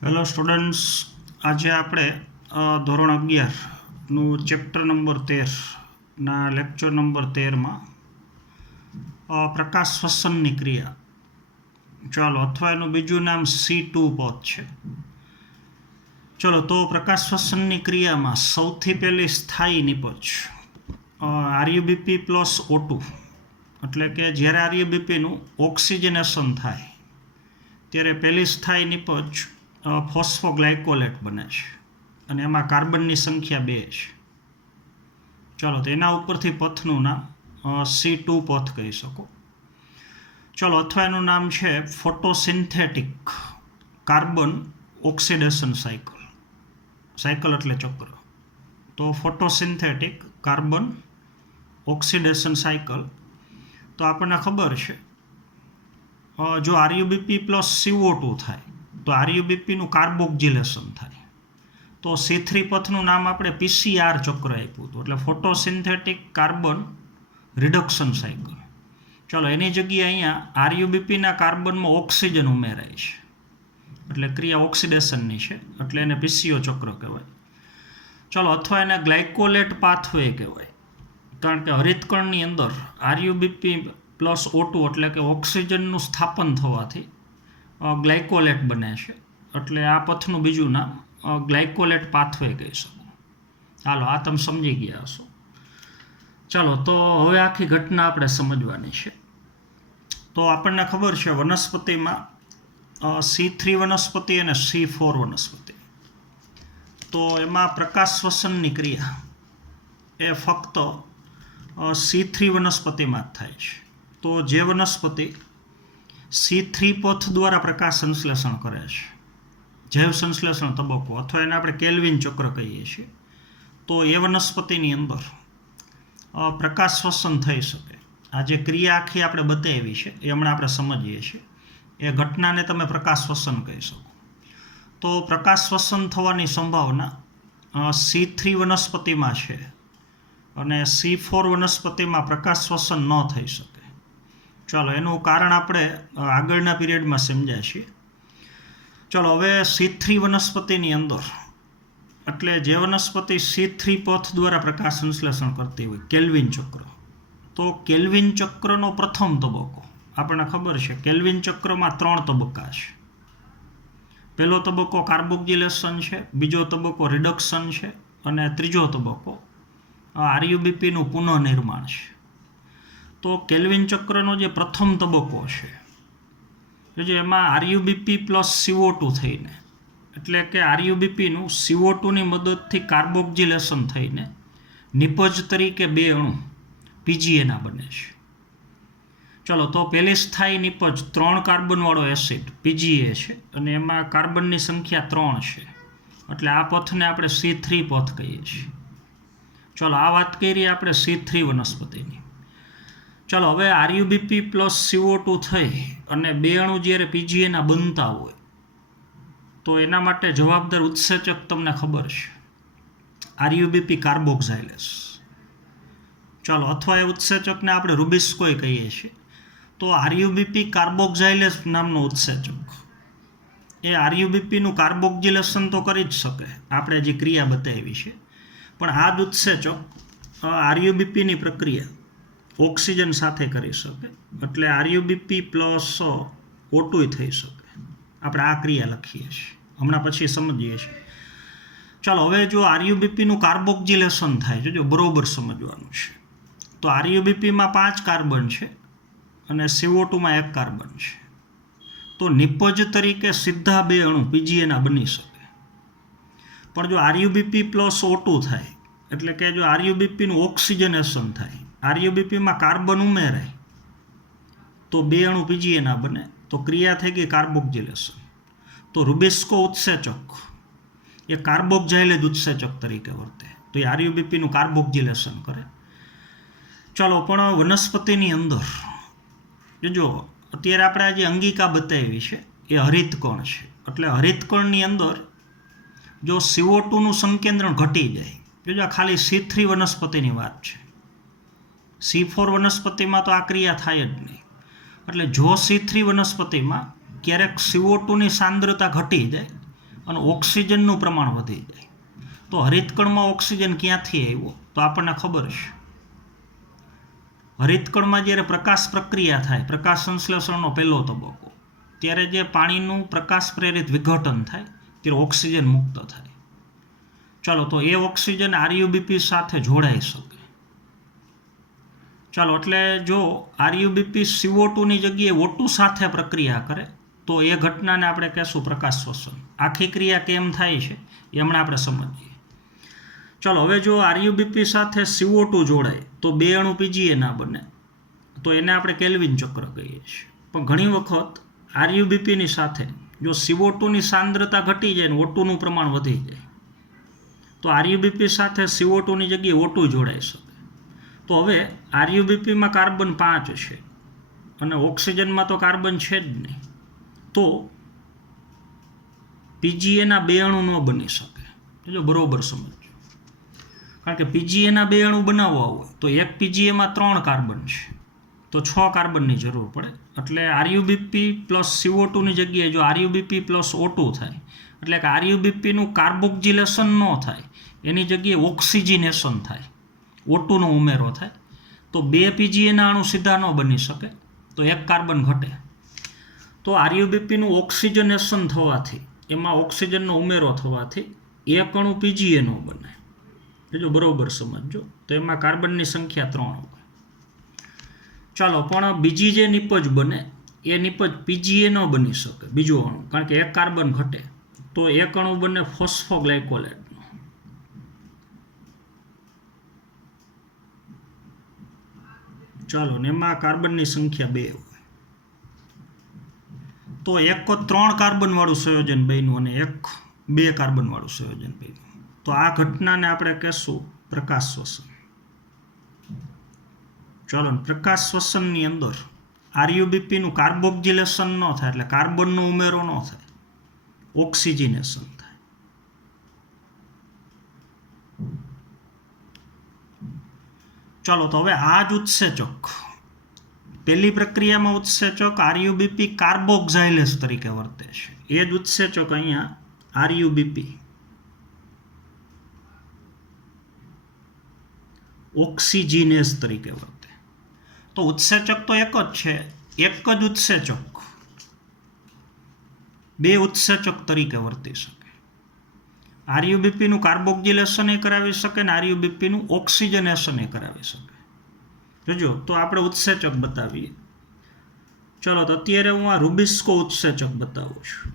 Hello students, આજે આપણે ધોરણ 11નું ચેપ્ટર નંબર 13ના લેક્ચર નંબર 13માં પ્રકાશ શ્વસનની ક્રિયા, ચાલો, અથવા એનું બીજું નામ C2 પદ છે. ચલો, તો પ્રકાશ શ્વસનની ક્રિયામાં સૌથી પહેલી સ્થાયી નિપજ આરયુબીપી પ્લસ O2, એટલે કે જ્યારે આરયુબીપીનું ઓક્સિજનેશન થાય ત્યારે પહેલી સ્થાયી નિપજ ફોસ્ફોગ્લાયકોલેટ બને છે અને એમાં કાર્બનની સંખ્યા 2 છે. ચાલો, તો એના ઉપરથી પથનું નામ C2 પથ કહી શકો. ચલો, અથવા એનું નામ છે ફોટોસિન્થેટિક કાર્બન ઓક્સિડેશન સાયકલ. સાયકલ એટલે ચક્ર. તો ફોટોસિન્થેટિક કાર્બન ઓક્સિડેશન સાયકલ. તો આપણને ખબર છે, જો આરયુબીપી પ્લસ CO2 થાય તો આરયુબીપીનું કાર્બોક્સિલેશન થાય. તો C3 પથનું નામ આપણે PCR ચક્ર આપ્યું હતું, એટલે ફોટોસિન્થેટિક કાર્બન રિડક્શન સાયકલ. ચાલો, એની જગ્યાએ અહીંયા આરયુબીપીના કાર્બનમાં ઓક્સિજન ઉમેરાય છે, એટલે ક્રિયા ઓક્સિડેશનની છે, એટલે એને PCO ચક્ર કહેવાય. ચાલો, અથવા એને ગ્લાયકોલેટ પાથવે કહેવાય, કારણ કે હરિતકણની અંદર આરયુબીપી પ્લસ O2 એટલે કે ઓક્સિજનનું સ્થાપન થવાથી ગ્લાયકોલેટ બને છે, એટલે આ પથનું બીજું નામ ગ્લાયકોલેટ પાથવે કહી શકો. હાલો, આ તમે સમજી ગયા હશો. ચાલો, તો હવે આખી ઘટના આપણે સમજવાની છે. તો આપણને ખબર છે વનસ્પતિમાં C3 વનસ્પતિ અને C4 વનસ્પતિ. તો એમાં પ્રકાશ શ્વસનની ક્રિયા એ ફક્ત C3 વનસ્પતિમાં જ થાય છે. તો જે વનસ્પતિ C3 પથ દ્વારા પ્રકાશ સંશ્લેષણ કરે છે, જૈવ સંશ્લેષણ તબક્કો, અથવા એને આપણે કેલ્વિન ચક્ર કહીએ છીએ, તો એ વનસ્પતિની અંદર પ્રકાશ શ્વસન થઈ શકે. આ જે ક્રિયા આખી આપણે બતાવી છે એ હમણાં આપણે સમજીએ છીએ, એ ઘટનાને તમે પ્રકાશ શ્વસન કહી શકો. તો પ્રકાશ શ્વસન થવાની સંભાવના C3 વનસ્પતિમાં છે અને C4 વનસ્પતિમાં પ્રકાશ શ્વસન ન થઈ શકે. ચાલો, એનું કારણ આપણે આગળના પીરિયડમાં સમજ્યા છીએ. ચાલો, હવે C3 વનસ્પતિની અંદર, એટલે જે વનસ્પતિ C3 પથ દ્વારા પ્રકાશ સંશ્લેષણ કરતી હોય, કેલ્વિન ચક્ર. તો કેલ્વિન ચક્રનો પ્રથમ તબક્કો આપણને ખબર છે, કેલ્વિન ચક્રમાં 3 તબક્કા છે. પહેલો તબક્કો કાર્બોક્સિલેશન છે, બીજો તબક્કો રિડક્શન છે અને ત્રીજો તબક્કો આરયુબીપીનું પુનઃનિર્માણ છે. તો કેલ્વિન ચક્રનો જે પ્રથમ તબક્કો છે, જે એમાં આરયુબીપી પ્લસ CO2 થઈને, એટલે કે આરયુબીપીનું CO2ની મદદથી કાર્બોક્સિલેશન થઈને નિપજ તરીકે 2 અણુ PGAના બને છે. ચલો, તો પહેલી સ્થાયી નિપજ 3 કાર્બનવાળો એસિડ PGA છે અને એમાં કાર્બનની સંખ્યા 3 છે, એટલે આ પથને આપણે C3 પથ કહીએ છીએ. ચલો, આ વાત કરી આપણે C3 વનસ્પતિની. ચાલો, હવે આરયુબીપી પ્લસ CO2 થઈ અને 2 અણુ જ્યારે PGAના બનતા હોય તો એના માટે જવાબદાર ઉત્સેચક તમને ખબર છે, આરયુબીપી કાર્બોક્સાઇલેસ. ચાલો, અથવા એ ઉત્સેચકને આપણે રૂબિસ્કોય કહીએ છીએ. તો આરયુબીપી કાર્બોક્સાઇલેસ નામનો ઉત્સેચક એ આરયુબીપીનું કાર્બોક્સિલેશન તો કરી જ શકે, આપણે જે ક્રિયા બતાવી છે, પણ આ જ ઉત્સેચક આરયુબીપીની પ્રક્રિયા ઓક્સિજન સાથે કરી શકે, એટલે આરયુબીપી પ્લસ O2 થઈ શકે. આપણે આ ક્રિયા લખીએ છીએ, હમણાં પછી સમજીએ છીએ. ચાલો, હવે જો આરયુબીપીનું કાર્બોક્સિલેશન થાય, જો બરોબર સમજવાનું છે, તો આરયુબીપીમાં 5 કાર્બન છે અને CO2માં 1 કાર્બન છે. તો નિપજ તરીકે સીધા 2 અણુ PGAના બની શકે. પણ જો આરયુબીપી પ્લસ O2 થાય, એટલે કે જો આરયુબીપીનું ઓક્સિજનેશન થાય, આરયુબીપીમાં કાર્બન ઉમેરાય, તો 2 અણુ PGAના બને, તો ક્રિયા થઈ ગઈ કાર્બોક્સિલેશન. તો રૂબિસ્કો ઉત્સેચક એ કાર્બોક્સાઇલેજ ઉત્સેચક તરીકે વર્તે, તો એ આરયુબીપીનું કાર્બોક્સિલેશન કરે. ચાલો, પણ વનસ્પતિની અંદર જો અત્યારે આપણે આ જે અંગિકા બતાવી છે એ હરિતકણ છે, એટલે હરિતકણની અંદર જો CO2નું સંકેન્દ્રણ ઘટી જાય, જો આ ખાલી C3 વનસ્પતિની વાત છે, C4 વનસ્પતિમાં તો આ ક્રિયા થાય જ નહીં. એટલે જો C3 વનસ્પતિમાં ક્યારેક CO2ની સાંદ્રતા ઘટી જાય અને ઓક્સિજનનું પ્રમાણ વધી જાય. તો હરિતકણમાં ઓક્સિજન ક્યાંથી આવ્યો તો આપણને ખબર છે. હરિતકણમાં જ્યારે પ્રકાશ પ્રક્રિયા થાય, પ્રકાશ સંશ્લેષણનો પહેલો તબક્કો, ત્યારે જે પાણીનું પ્રકાશ પ્રેરિત વિઘટન થાય ત્યારે ઓક્સિજન મુક્ત થાય. ચાલો, તો એ ઓક્સિજન આરયુબીપી સાથે જોડાઈ શકે. ચાલો, એટલે જો આરયુબીપી CO2 ની જગ્યાએ O2 સાથે પ્રક્રિયા કરે તો એ ઘટનાને આપણે કહેશું પ્રકાશ શ્વસન. આખી ક્રિયા કેમ થાય છે એ હમણાં આપણે સમજીએ. ચાલો, હવે જો આરયુબીપી સાથે CO2 જોડાય તો બે અણુ પીજીએ ના બને, તો એને આપણે કેલ્વિન ચક્ર કહીએ છીએ. પણ ઘણી વખત આરયુબીપીની સાથે જો CO2 ની સાંદ્રતા ઘટી જાય ને O2 નું પ્રમાણ વધી જાય તો આરયુબીપી સાથે CO2 ની જગ્યાએ O2 જોડાઈ શકે. તો હવે આરયુબીપીમાં કાર્બન 5 છે અને ઓક્સિજનમાં તો કાર્બન છે જ નહીં, તો પીજીએના બે અણુ ન બની શકે. જો બરોબર સમજો, કારણ કે પીજીએના બે અણુ બનાવવા હોય તો એક પીજીએમાં 3 કાર્બન છે તો 6 કાર્બનની જરૂર પડે. એટલે આરયુબીપી પ્લસ CO2 ની જગ્યાએ જો આરયુબીપી પ્લસ O2 થાય એટલે કે આરયુબીપીનું કાર્બોક્સિલેશન ન થાય, એની જગ્યાએ ઓક્સિજનેશન થાય, O2 નો ઉમેરો થાય, તો બે પીજીએના અણુ સીધા ન બની શકે, તો એક કાર્બન ઘટે. તો આરયુબીપીનું ઓક્સિજનેશન થવાથી, એમાં ઓક્સિજનનો ઉમેરો થવાથી એક અણુ પીજીએ નો બને. જો બરોબર સમજો, તો એમાં કાર્બનની સંખ્યા 3 હોય. ચાલો, પણ બીજી જે નિપજ બને એ નિપજ પીજીએ ન બની શકે, બીજો અણુ, કારણ કે એક કાર્બન ઘટે, તો એક અણુ બને ફોસ્ફોગ્લાયકોલેટનો. ચાલો, ને એમાં કાર્બનની સંખ્યા 2 હોય. તો એક 3 કાર્બન વાળું સંયોજન બન્યું અને એક 2 કાર્બન વાળું સંયોજન બન્યું. તો આ ઘટનાને આપણે કહેશું પ્રકાશ શ્વસન. ચાલો, પ્રકાશ શ્વસનની અંદર આરયુબીપીનું કાર્બોક્સિલેશન ન થાય, એટલે કાર્બનનો ઉમેરો ન થાય, ઓક્સિજનેશન થાય. ચાલો, તો હવે આ જ ઉત્સેચક, પહેલી પ્રક્રિયામાં ઉત્સેચક આરયુબીપી કાર્બોક્સાઇલેસ તરીકે વર્તે છે. એ જ ઉત્સેચક અહીંયા આરયુબીપી ઓક્સિજનેસ તરીકે વર્તે. તો ઉત્સેચક તો એક જ છે, એક જ ઉત્સેચક બે ઉત્સેચક તરીકે વર્તી શકે. આરયુબીપીનું કાર્બોક્સિલેશન એ કરાવી શકે ને આરયુબીપીનું ઓક્સિજનેશન એ કરાવી શકે. જોજો, તો આપણે ઉત્સેચક બતાવીએ. ચાલો, તો અત્યારે હું આ રૂબિસ્કો ઉત્સેચક બતાવું છું.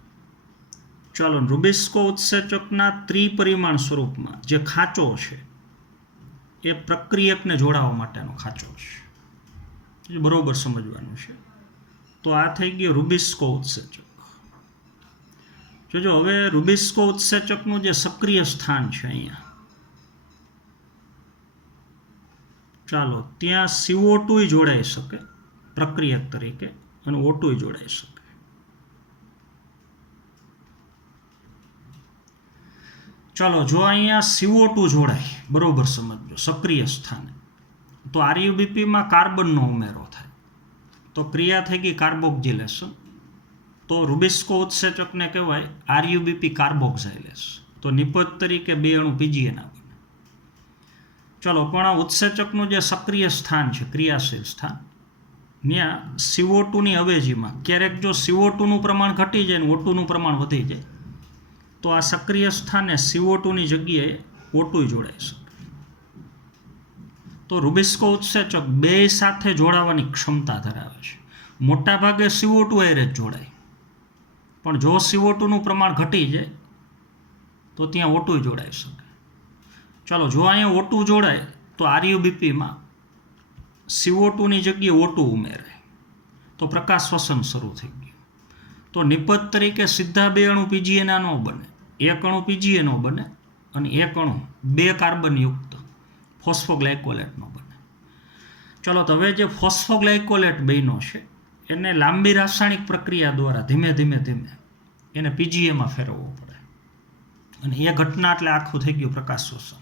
ચાલો, રૂબિસ્કો ઉત્સેચકના ત્રિપરિમાણ સ્વરૂપમાં જે ખાંચો છે એ પ્રક્રિયકને જોડાવા માટેનો ખાંચો છે. એ બરોબર સમજવાનું છે. તો આ થઈ ગયો રૂબિસ્કો ઉત્સેચક. જોજો, હવે રૂબિસ્કો ઉત્સેચકનું જે સક્રિય સ્થાન છે અહીંયા, ચાલો, ત્યાં CO2 જોડાઈ શકે પ્રક્રિયક તરીકે અને O2 જોડાઈ શકે. ચાલો, જો અહીંયા CO2 જોડાય, બરોબર સમજો, સક્રિય સ્થાને, તો આરયુબીપીમાં કાર્બનનો ઉમેરો થાય, તો ક્રિયા થઈ ગઈ કાર્બોક્સિલેશન. તો રૂબિસ્કો ઉત્સેચકને કહેવાય આરયુબીપી કાર્બોક્સાઇલેસ. તો નિપજ તરીકે બે અણુ પીજીએ ના બને. ચાલો, પણ ઉત્સેચકનું જે સક્રિય સ્થાન છે, ક્રિયાશીલ સ્થાન, ત્યાં CO2 ની અવેજીમાં ક્યારેક જો CO2 નું પ્રમાણ ઘટી જાય ને O2 નું પ્રમાણ વધી જાય તો આ સક્રિય સ્થાને CO2 ની જગ્યાએ O2 જોડાઈ શકે. તો રૂબિસ્કો ઉત્સેચક બે સાથે જોડાવાની ક્ષમતા ધરાવે છે. મોટા ભાગે CO2 હારે જ જોડાય, પણ જો CO2 નું પ્રમાણ ઘટી જાય તો ત્યાં O2 જોડાઈ શકે. ચાલો, જો અહીંયા O2 જોડાય તો આરયુબીપીમાં CO2 ની જગ્યાએ O2 ઉમેરાય તો પ્રકાશ શ્વસન શરૂ થઈ ગયું. તો નિપજ તરીકે સીધા બે અણુ પીજીએના ન બને, એક અણુ પીજીએ નો બને અને એક અણુ 2 કાર્બનયુક્ત ફોસ્ફોગ્લાયકોલેટ નો બને. ચાલો, તો હવે જે ફોસ્ફોગ્લાયકોલેટ બન્યો છે એને લાંબી રાસાયણિક પ્રક્રિયા દ્વારા ધીમે ધીમે એને પીજીએમાં ફેરવવો પડે અને એ ઘટના એટલે આખું થઈ ગયું પ્રકાશ શ્વસન.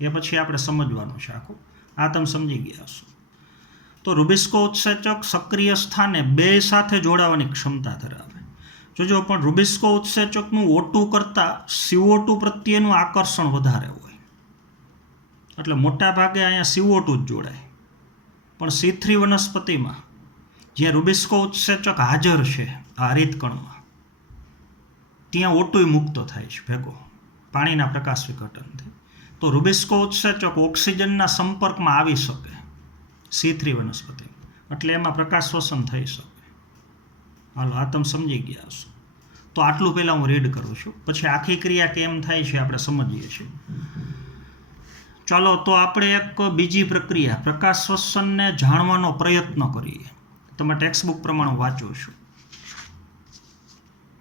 એ પછી આપણે સમજવાનું છે આખું. આ તમે સમજી ગયા છો. તો રૂબિસ્કો ઉત્સેચક સક્રિય સ્થાને બે સાથે જોડાવાની ક્ષમતા ધરાવે. જોજો પણ રુબિસ્કો ઉત્સેચકનું O2 કરતાં CO2 પ્રત્યેનું આકર્ષણ વધારે હોય, એટલે મોટા ભાગે અહીંયા CO2 જ જોડાય. પણ C3 વનસ્પતિમાં જ્યાં રુબિસ્કો ઉત્સેચક હાજર છે આ હરિતકણમાં, ત્યાં O2 મુક્ત થાય છે ભેગો પાણીના પ્રકાશ વિઘટનથી. તો રુબિસ્કો ઉત્સેચક ઓક્સિજનના સંપર્કમાં આવી શકે C3 વનસ્પતિ, એટલે એમાં પ્રકાશ શ્વસન થઈ શકે. હાલો, આ તમે સમજી ગયા હશો. તો આટલું પહેલાં હું રીડ કરું છું, પછી આખી ક્રિયા કેમ થાય છે આપણે સમજીએ છીએ. ચાલો, તો આપણે એક બીજી પ્રક્રિયા પ્રકાશ શ્વસનને જાણવાનો પ્રયત્ન કરીએ. તમે ટેક્સ્ટબુક પ્રમાણે વાંચો છો.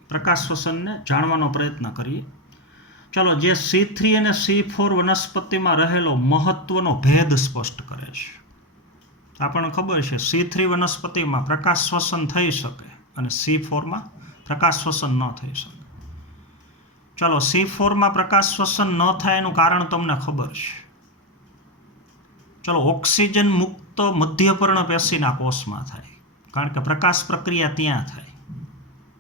પ્રકાશ શ્વસનને જાણવાનો પ્રયત્ન કરીએ. ચાલો, જે C3 અને C4 વનસ્પતિમાં રહેલો મહત્વનો ભેદ સ્પષ્ટ કરે છે. આપણને ખબર છે C3 વનસ્પતિમાં પ્રકાશ શ્વસન થઈ શકે અને C4માં પ્રકાશ શ્વસન ન થઈ શકે. ચાલો, C4માં પ્રકાશ શ્વસન ન થાય એનું કારણ તમને ખબર છે. ચાલો, ઓક્સિજન મુક્ત મધ્યપર્ણ પેશીના કોષમાં થાય, કારણ કે પ્રકાશ પ્રક્રિયા ત્યાં થાય.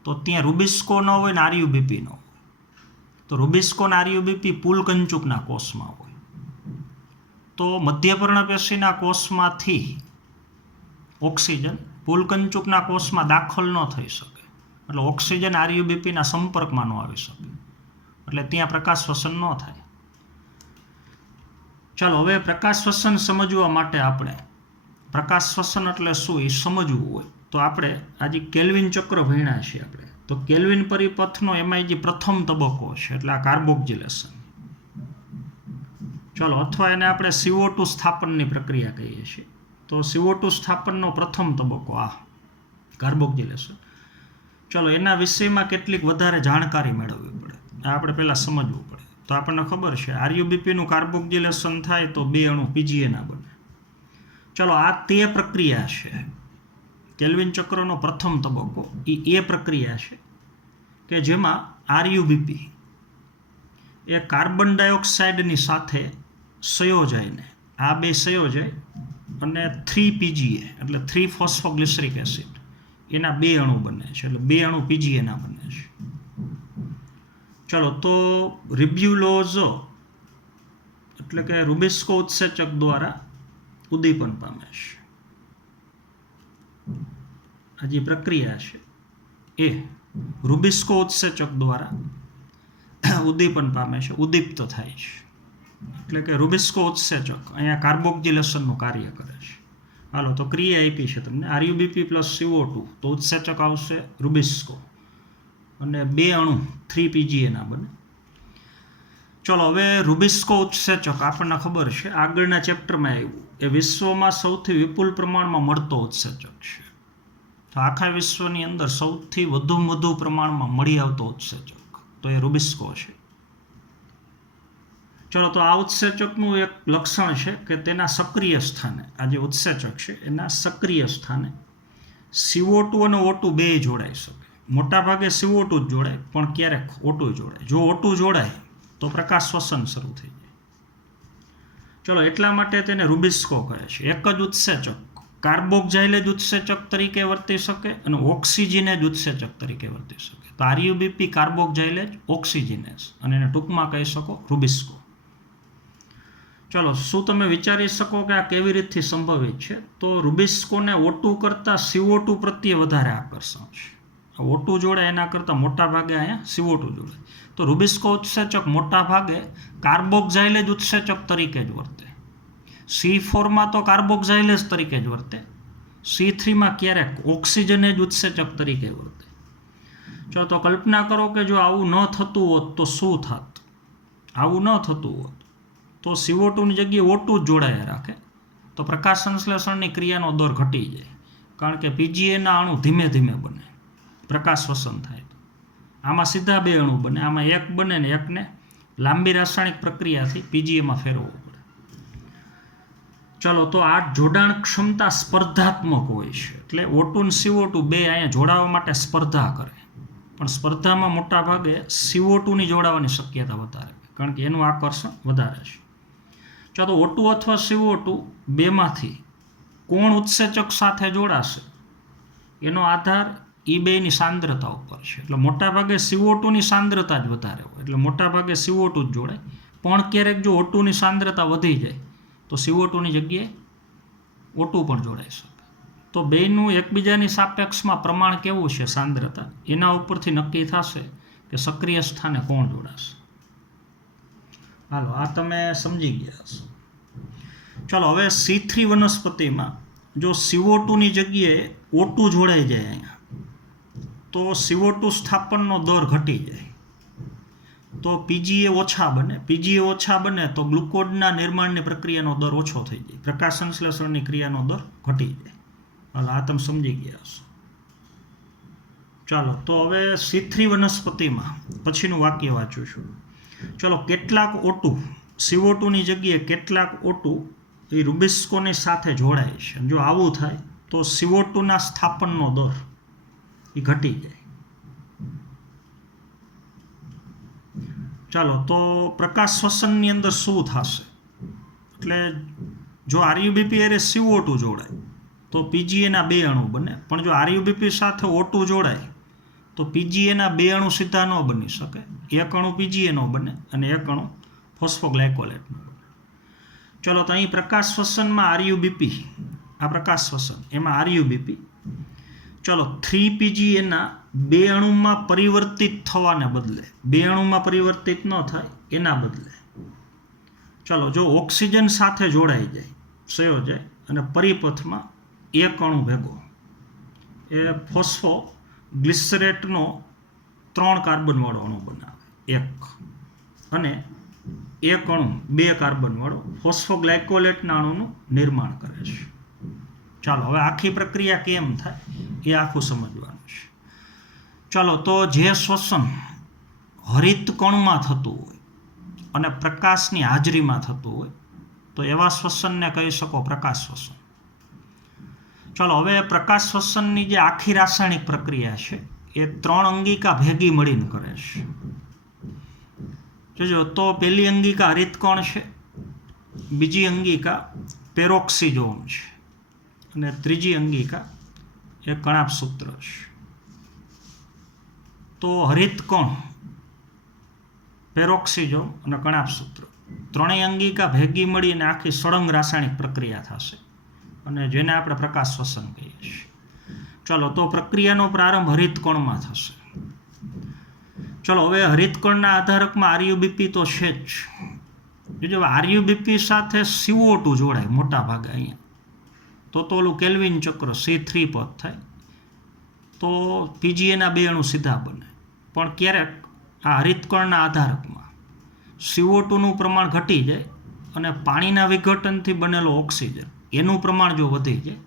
તો ત્યાં રુબિસ્કો ન હોય ને આરયુબીપી ન હોય. તો રુબિસ્કો અને આરયુબીપી પુલકંચુકના કોષમાં હોય. તો મધ્યપર્ણ પેશીના કોષમાંથી ઓક્સિજન પુલકંચુકના કોષમાં દાખલ ન થઈ શકે, એટલે ઓક્સિજન આરયુબીપીના સંપર્કમાં ન આવી શકે, એટલે ત્યાં પ્રકાશ શ્વસન ન થાય. ચાલો, હવે પ્રકાશ શ્વસન સમજવા માટે આપણે પ્રકાશ શ્વસન એટલે શું એ સમજવું હોય તો આપણે આજે કેલ્વિન ચક્ર ભણ્યા છીએ આપણે. તો કેલ્વિન પરિપથનો એમાં જે પ્રથમ તબક્કો છે એટલે આ કાર્બોક્સિલેશન. ચાલો, અથવા એને આપણે CO2 સ્થાપનની પ્રક્રિયા કહીએ છીએ. તો CO2 સ્થાપનનો પ્રથમ તબક્કો આ કાર્બોક્સિલેશન. ચાલો, એના વિષયમાં કેટલીક વધારે જાણકારી મેળવવી પડે, આ આપણે પહેલાં સમજવું પડે. તો આપણને ખબર છે આરયુબીપીનું કાર્બોક્સિલેશન થાય તો 2 અણુ PGA બને. ચાલો, આ તે પ્રક્રિયા છે. કેલ્વિન ચક્રનો પ્રથમ તબક્કો એ પ્રક્રિયા છે કે જેમાં આરયુબીપી એ કાર્બન ડાયોક્સાઇડની સાથે સંયોજાઈને આ બે સંયોજાય અને 3 PGA એટલે 3 ફોસ્ફોગ્લિસરિક એસિડ એના 2 અણુ બને છે, એટલે 2 અણુ PGA બને છે. ચાલો, તો રિબ્યુલોઝ એટલે કે રુબિસ્કો ઉત્સેચક દ્વારા ઉદ્દીપન પામે છે. આ જે પ્રક્રિયા છે એ રુબિસ્કો ઉત્સેચક દ્વારા ઉદ્દીપન પામે છે, ઉદ્દીપ્ત થાય છે. એટલે કે રુબિસ્કો ઉત્સેચક અહીંયા કાર્બોક્સિલેશનનું કાર્ય કરે છે. હાલો, તો ક્રિયા આપી છે તમને આરયુબીપી પ્લસ CO2, તો ઉત્સેચક આવશે રુબિસ્કો અને 2 અણુ 3 PGA બને. ચલો, હવે રુબિસ્કો ઉત્સેચક આપણને ખબર છે આગળના ચેપ્ટરમાં આવ્યું એ વિશ્વમાં સૌથી વિપુલ પ્રમાણમાં મળતો ઉત્સેચક છે. તો આખા વિશ્વની અંદર સૌથી વધુ પ્રમાણમાં મળી આવતો ઉત્સેચક તો એ રુબિસ્કો છે. ચલો, તો આ ઉત્સેચકનું એક લક્ષણ છે કે તેના સક્રિય સ્થાને આ જે ઉત્સેચક છે એના સક્રિય સ્થાને CO2 અને O2 બે જોડાઈ શકે. મોટા ભાગે CO2 જ જોડાય, પણ ક્યારેક O2 જોડાય. જો O2 જોડાય તો પ્રકાશ શ્વસન શરૂ થઈ જાય. ચલો, એટલા માટે તેને રુબિસ્કો કહે છે. એક જ ઉત્સેચક કાર્બોક્સાઇલેજ ઉત્સેચક તરીકે વર્તી શકે અને ઓક્સિજનેજ ઉત્સેચક તરીકે વર્તી શકે. તો આરયુબીપી કાર્બોક્સાઇલેજ ઓક્સિજનેજ અને એને ટૂંકમાં કહી શકો રુબિસ્કો. ચલો, શું તમે વિચારી શકો કે આ કેવી રીતથી સંભવિત છે? તો રુબિસ્કોને O2 કરતાં CO2 પ્રત્યે વધારે આકર્ષણ છે. O2 જોડાય એના કરતાં મોટા ભાગે અહીંયા CO2 જોડાય. તો રુબિસ્કો ઉત્સેચક મોટા ભાગે કાર્બોક્સાઇલેજ ઉત્સેચક તરીકે જ વર્તે. C4માં તો કાર્બોક્સાઇલેજ તરીકે જ વર્તે. C3માં ક્યારેક ઓક્સિજનેજ ઉત્સેચક તરીકે વર્તે. ચલો, તો કલ્પના કરો કે જો આવું ન થતું હોત તો શું થાત? આવું ન થતું હોત તો CO2ની જગ્યાએ O2 જ જોડાયા રાખે તો પ્રકાશ સંશ્લેષણની ક્રિયાનો દર ઘટી જાય, કારણ કે PGAના અણુ ધીમે ધીમે બને, પ્રકાશ શ્વસન થાય. આમાં સીધા 2 અણુ બને, આમાં એક બને ને એકને લાંબી રાસાયણિક પ્રક્રિયાથી PGAમાં ફેરવવું પડે. ચલો, તો આ જોડાણ ક્ષમતા સ્પર્ધાત્મક હોય છે, એટલે O2 અને CO2 બે અહીંયા જોડાવા માટે સ્પર્ધા કરે, પણ સ્પર્ધામાં મોટા ભાગે CO2ની જોડાવાની શક્યતા વધારે, કારણ કે એનું આકર્ષણ વધારે છે. ચાલો, O2 અથવા CO2 બેમાંથી કોણ ઉત્સેચક સાથે જોડાશે એનો આધાર એ બેની સાંદ્રતા ઉપર છે. એટલે મોટાભાગે CO2ની સાંદ્રતા જ વધારે હોય, એટલે મોટાભાગે CO2 જ જોડાય. પણ ક્યારેક જો O2ની સાંદ્રતા વધી જાય તો CO2ની જગ્યાએ O2 પણ જોડાઈ શકે. તો બેનું એકબીજાની સાપેક્ષમાં પ્રમાણ કેવું છે સાંદ્રતા, એના ઉપરથી નક્કી થશે કે સક્રિય સ્થાને કોણ જોડાશે. હાલો, આ તમે સમજી ગયા હશો. ચાલો, હવે C3 વનસ્પતિમાં જો CO2ની જગ્યાએ O2 જોડાઈ જાય અહીંયા, તો CO2 સ્થાપનનો દર ઘટી જાય, તો PGA ઓછા બને. PGA ઓછા બને તો ગ્લુકોઝના નિર્માણની પ્રક્રિયાનો દર ઓછો થઈ જાય, પ્રકાશ સંશ્લેષણની ક્રિયાનો દર ઘટી જાય. હાલો, આ તમે સમજી ગયા હશો. ચાલો, તો હવે C3 વનસ્પતિમાં પછીનું વાક્ય વાંચું છું. ચલો, કેટલાક O2 CO2ની જગ્યાએ કેટલાક O2 એ રુબિસ્કોની સાથે જોડાય છે. જો આવું થાય તો CO2ના સ્થાપનનો દર એ ઘટી જાય. ચાલો, તો પ્રકાશ શ્વસનની અંદર શું થશે? એટલે જો RuBP અરે CO2 જોડાય તો PGAના 2 અણુ બને, પણ જો RuBP સાથે O2 જોડાય તો PGAના 2 અણુ સીધા ન બની શકે. એક અણુ PGA નો બને અને એક અણુ ફોસ્ફોગ્લાયકોલેટનો બને. ચલો, તો અહીં પ્રકાશ શ્વસનમાં RuBP, આ પ્રકાશ શ્વસન એમાં RuBP, ચલો 3PGAના 2 અણુમાં પરિવર્તિત થવાને બદલે, 2 અણુમાં પરિવર્તિત ન થાય એના બદલે, ચલો જો ઓક્સિજન સાથે જોડાઈ જાય સંયોજે અને પરિપથમાં એક અણુ ભેગો એ ફોસ્ફોગ્લિસરેટનો 3 કાર્બનવાળો અણુ બનાવે એક, અને એક અણુ 2 કાર્બનવાળો ફોસ્ફોગ્લાયકોલેટના અણુનું નિર્માણ કરે છે. ચાલો, હવે આખી પ્રક્રિયા કેમ થાય એ આખું સમજવાનું છે. ચાલો, તો જે શ્વસન હરિત કણમાં થતું હોય અને પ્રકાશની હાજરીમાં થતું હોય તો એવા શ્વસનને કહી શકો પ્રકાશ શ્વસન. ચાલો, હવે પ્રકાશ શ્વસનની જે આખી રાસાયણિક પ્રક્રિયા છે એ 3 અંગિકા ભેગી મળીને કરે છે. જોજો, તો પહેલી અંગિકા હરિતકણ છે, બીજી અંગિકા પેરોક્સિઝોમ છે અને ત્રીજી અંગિકા એ કણાભસૂત્ર છે. તો હરિતકણ, પેરોક્સિઝોમ અને કણાભસૂત્ર ત્રણેય અંગિકા ભેગી મળીને આખી સળંગ રાસાયણિક પ્રક્રિયા થશે અને જેને આપણે પ્રકાશ શ્વસન કહીએ છીએ. ચાલો, તો પ્રક્રિયાનો પ્રારંભ હરિતકણમાં થશે. ચલો, હવે હરિતકણના આધારકમાં RuBP તો છે જ. જો RuBP સાથે CO2 જોડાય મોટા ભાગે અહીંયા, તો ઓલું કેલ્વિન ચક્ર C3 પદ થાય, તો PGAના 2 અણુ સીધા બને. પણ ક્યારેક આ હરિતકણના આધારકમાં CO2નું પ્રમાણ ઘટી જાય અને પાણીના વિઘટનથી બનેલો ઓક્સિજન એનું પ્રમાણ જો વધી જાય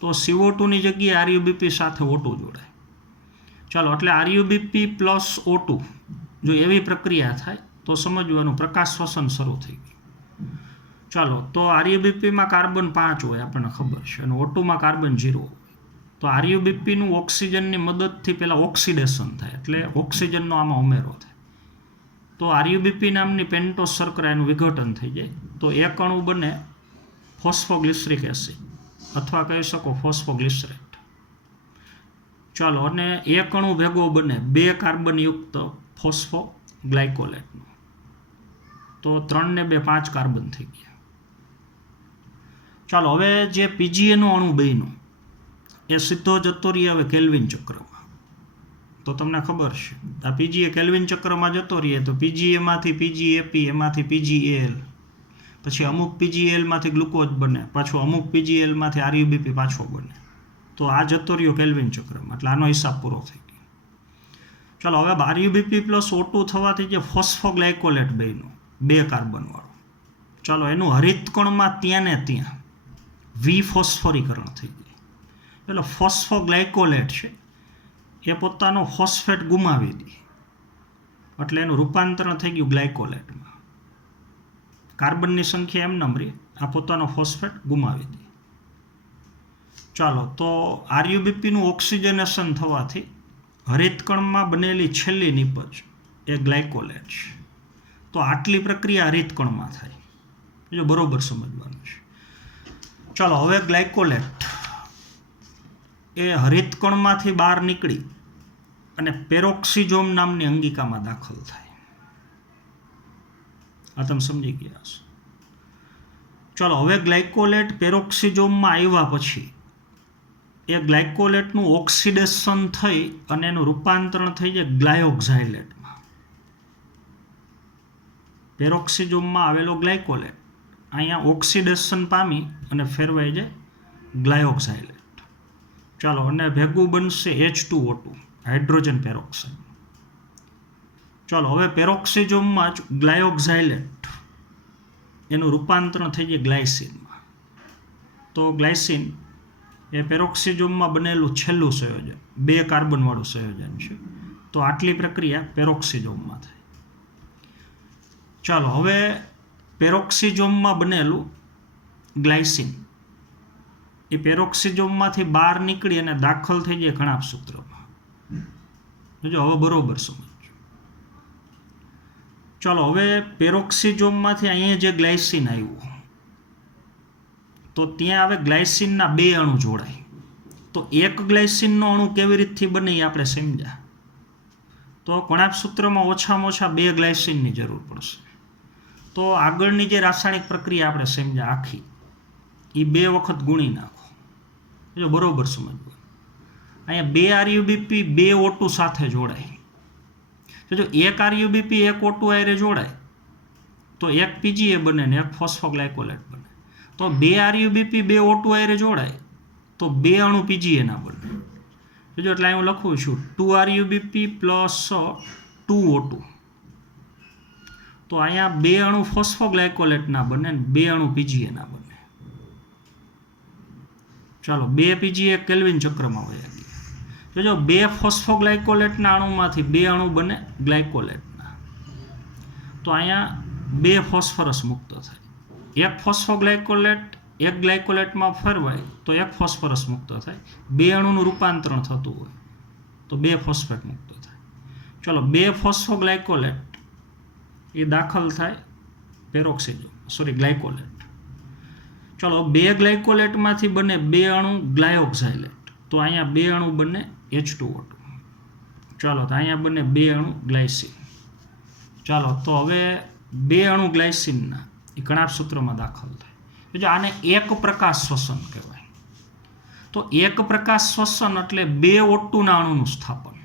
તો CO2ની જગ્યાએ RuBP સાથે O2 જોડાય. ચાલો, એટલે RuBP પ્લસ O2 જો એવી પ્રક્રિયા થાય તો સમજવાનું પ્રકાશ શ્વસન શરૂ થઈ ગયું. ચાલો, તો RuBPમાં કાર્બન 5 હોય આપણને ખબર છે અને O2માં કાર્બન 0 હોય. તો RuBPનું ઓક્સિજનની મદદથી પહેલાં ઓક્સિડેશન થાય, એટલે ઓક્સિજનનો આમાં ઉમેરો થાય. તો RuBP નામની પેન્ટોસ શર્કરા એનું વિઘટન થઈ જાય તો એક અણુ બને ફોસ્ફોગ્લિસરિક એસિડ અથવા કહી શકો ફોસ્ફોગ્લિસરેટ. ચાલો, અને એક અણુ ભેગો બને 2 કાર્બનયુક્ત ફોસ્ફોગ્લાયકોલેટનો, તો 3 ને 2 5 કાર્બન થઈ ગયા. ચાલો, હવે જે PGAનો અણુ બન્યો એ સીધો જતો રહે હવે કેલ્વિન ચક્રમાં. તો તમને ખબર છે આ PGA કેલ્વિન ચક્રમાં જતો રહે તો PGAમાંથી PGAP, એમાંથી PGAL, પછી અમુક PGALમાંથી ગ્લુકોઝ બને, પાછું અમુક PGALમાંથી RuBP પાછો બને. તો આ જતો રહ્યો કેલ્વિન ચક્રમાં, એટલે આનો હિસાબ પૂરો થઈ ગયો. ચાલો, હવે RuBP પ્લસ O2 થવાથી જે ફોસ્ફોગ્લાયકોલેટ બન્યો 2 કાર્બનવાળો, ચાલો એનું હરિતકણમાં ત્યાં ને ત્યાં વિફોસ્ફોરીકરણ થઈ જાય. એટલે ફોસ્ફોગ્લાયકોલેટ છે એ પોતાનો ફોસ્ફેટ ગુમાવી દે, એટલે એનું રૂપાંતરણ થઈ ગયું ગ્લાયકોલેટમાં. કાર્બનની સંખ્યા એમ નંબરે આ પોતાનો ફોસ્ફેટ ગુમાવી દે. ચાલો, તો RuBPનું ઓક્સિજનેશન થવાથી હરિતકણમાં બનેલી છેલ્લી નિપજ એ ગ્લાયકોલેટ છે. તો આટલી પ્રક્રિયા હરિતકણમાં થાય, જો બરોબર સમજવાનું છે. ચાલો, હવે ગ્લાયકોલેટ એ હરિતકણમાંથી બહાર નીકળી અને પેરોક્સિઝોમ નામની અંગિકામાં દાખલ થાય. આ તમે સમજી ગયા છો. ચલો, હવે ગ્લાયકોલેટ પેરોક્સિઝોમમાં આવ્યા પછી એ ગ્લાયકોલેટનું ઓક્સિડેશન થઈ અને એનું રૂપાંતરણ થઈ જાય ગ્લાયોક્ઝાઇલેટમાં. પેરોક્સિઝોમમાં આવેલો ગ્લાયકોલેટ અહીંયા ઓક્સિડેશન પામી અને ફેરવાઈ જાય ગ્લાયોક્ઝાઇલેટ. ચાલો, અને ભેગું બનશે H2O2 હાઇડ્રોજન પેરોક્સાઇડ. ચાલો, હવે પેરોક્સિઝોમમાં જ ગ્લાયોક્ઝાઇલેટ એનું રૂપાંતરણ થઈ જાય ગ્લાયસિનમાં. તો ગ્લાયસિન એ પેરોક્સિઝોમમાં બનેલું છેલ્લું સંયોજન, 2 કાર્બનવાળું સંયોજન છે. તો આટલી પ્રક્રિયા પેરોક્સિઝોમમાં થાય. ચાલો, હવે પેરોક્સિઝોમમાં બનેલું ગ્લાયસિન એ પેરોક્સિઝોમમાંથી બહાર નીકળી અને દાખલ થઈ જાય કણાભસૂત્રમાં. જો હવે બરોબર સમજો. ચાલો, હવે પેરોક્સિઝોમમાંથી અહીંયા જે ગ્લાયસિન આવ્યું તો ત્યાં હવે ગ્લાયસિનના 2 અણુ જોડાય. તો એક ગ્લાયસિનનો અણુ કેવી રીતથી બને એ આપણે સમજ્યા. તો કણાભસૂત્રમાં ઓછામાં ઓછા 2 ગ્લાયસિનની જરૂર પડશે. તો આગળની જે રાસાયણિક પ્રક્રિયા આપણે સમજ્યા આખી, એ 2 વખત ગુણી નાખો. જો બરોબર સમજવું. અહીંયા 2 RuBp 2 O2 સાથે જોડાય. જો 1 RuBp 1 O2 આરે જોડાય તો 1 PGA બને ને 1 ફોસ્ફોગ્લાયકોલેટ બને. તો 2 RuBp 2 O2 આરે જોડાય તો 2 અણુ PGA ના બને. જો એટલે હું લખું છું 2 RuBp પ્લસ 2 O2. તો અહીંયા 2 અણુ ફોસ્ફોગ્લાયકોલેટ ના બને ને 2 અણુ PGA ના બને. ચાલો, 2 PGA કેલ્વિન ચક્રમાં વયા ગયા. જો 2 ફોસ્ફોગ્લાયકોલેટના અણુમાંથી 2 અણુ બને ગ્લાયકોલેટના. તો અહીંયા 2 ફોસ્ફરસ મુક્ત થાય. 1 ફોસ્ફોગ્લાયકોલેટ 1 ગ્લાયકોલેટમાં ફેરવાય તો 1 ફોસ્ફરસ મુક્ત થાય. 2 અણુનું રૂપાંતરણ થતું હોય તો 2 ફોસ્ફેટ મુક્ત થાય. ચલો, 2 ફોસ્ફોગ્લાયકોલેટ એ દાખલ થાય ગ્લાયકોલેટ. ચલો, 2 ગ્લાયકોલેટમાંથી બને 2 અણુ ગ્લાયોક્ઝાઇલેટ. તો અહીંયા 2 અણુ બને H2O2. ચાલો, તો અહીંયા બને 2 અણુ ગ્લાયસિન. ચાલો, તો હવે 2 અણુ ગ્લાયસિનના એ કણાભસૂત્રમાં દાખલ થાય. જો આને એક પ્રકાશ શ્વસન કહેવાય. તો એક પ્રકાશ શ્વસન એટલે 2 O2ના અણુનું સ્થાપન.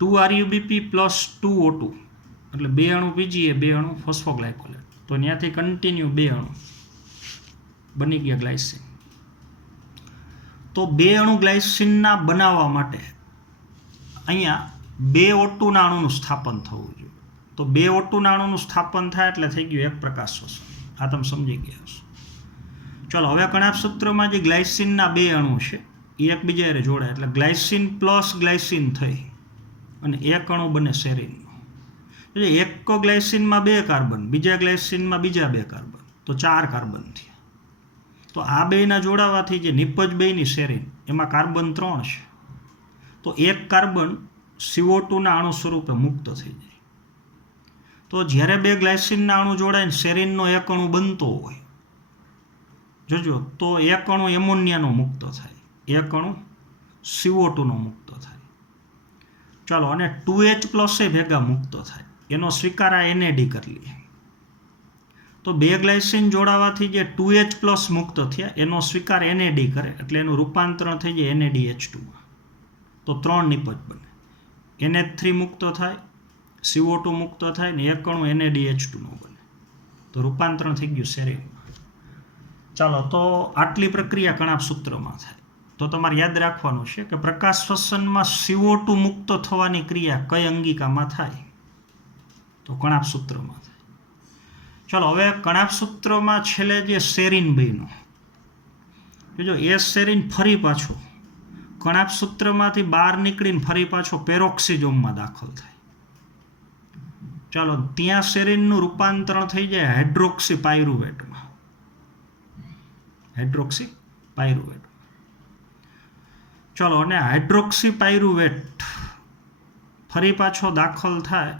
2 RuBp પ્લસ 2 O2 એટલે 2 અણુ PGA 2 અણુ ફોસ્ફોગ્લાયકોલેટ. તો ત્યાંથી કન્ટિન્યુ 2 અણુ બની ગયા ગ્લાયસિન. તો 2 અણુ ગ્લાયસિનના બનાવવા માટે અહીંયા 2 O2ના અણુનું સ્થાપન થવું જોઈએ. તો 2 O2ના અણુનું સ્થાપન થાય એટલે થઈ ગયું એક પ્રકાશ શ્વસન. આ તમે સમજી ગયા છો. ચાલો, હવે કણાભસૂત્રમાં જે ગ્લાયસિનના 2 અણુ છે એ એકબીજા હારે જોડાય એટલે ગ્લાયસિન પ્લસ ગ્લાયસિન થઈ અને એક અણુ બને સેરીનનો. એક ગ્લાયસિનમાં 2 કાર્બન, બીજા ગ્લાયસિનમાં બીજા 2 કાર્બન, તો 4 કાર્બન થયા. તો આ બેયના જોડાવાથી જે નિપજ બેયની સેરીન એમાં કાર્બન 3 છે. તો 1 કાર્બન CO2ના અણુ સ્વરૂપે મુક્ત થઈ જાય. તો જ્યારે 2 ગ્લાયસિનના અણુ જોડાઈને સેરીનનો 1 અણુ બનતો હોય, જોજો, તો 1 અણુ એમોનિયાનો મુક્ત થાય, 1 અણુ CO2નો મુક્ત થાય. ચાલો, અને 2H+ એ ભેગા મુક્ત થાય. એનો સ્વીકાર આ NAD કરી લઈએ. તો 2 ગ્લાયસિન જોડાવાથી જે 2H+ મુક્ત થયા એનો સ્વીકાર NAD કરે એટલે એનું રૂપાંતરણ થઈ જાય NADH2. તો 3 નિપજ બને. NH3 મુક્ત થાય, CO2 મુક્ત થાય ને 1 અણુ NADH2નો બને. તો રૂપાંતરણ થઈ ગયું સેરીનમાં. ચાલો, તો આટલી પ્રક્રિયા કણાભસૂત્રમાં થાય. તો તમારે યાદ રાખવાનું છે કે પ્રકાશ શ્વસનમાં CO2 મુક્ત થવાની ક્રિયા કઈ અંગિકામાં થાય? તો કણાભસૂત્રમાં થાય. ચાલો, હવે કણાભસૂત્રમાં છેલ્લે જે સેરીન બન્યું, જો એ સેરીન ફરી પાછું કણાભસૂત્રમાંથી બહાર નીકળીને ફરી પાછો પેરોક્સિઝોમમાં દાખલ થાય. ચાલો, ત્યાં સેરીનનું રૂપાંતરણ થઈ જાય હાઇડ્રોક્સી પાયરુવેટમાં. ચાલો, અને હાઇડ્રોક્સી પાયરુવેટ ફરી પાછો દાખલ થાય,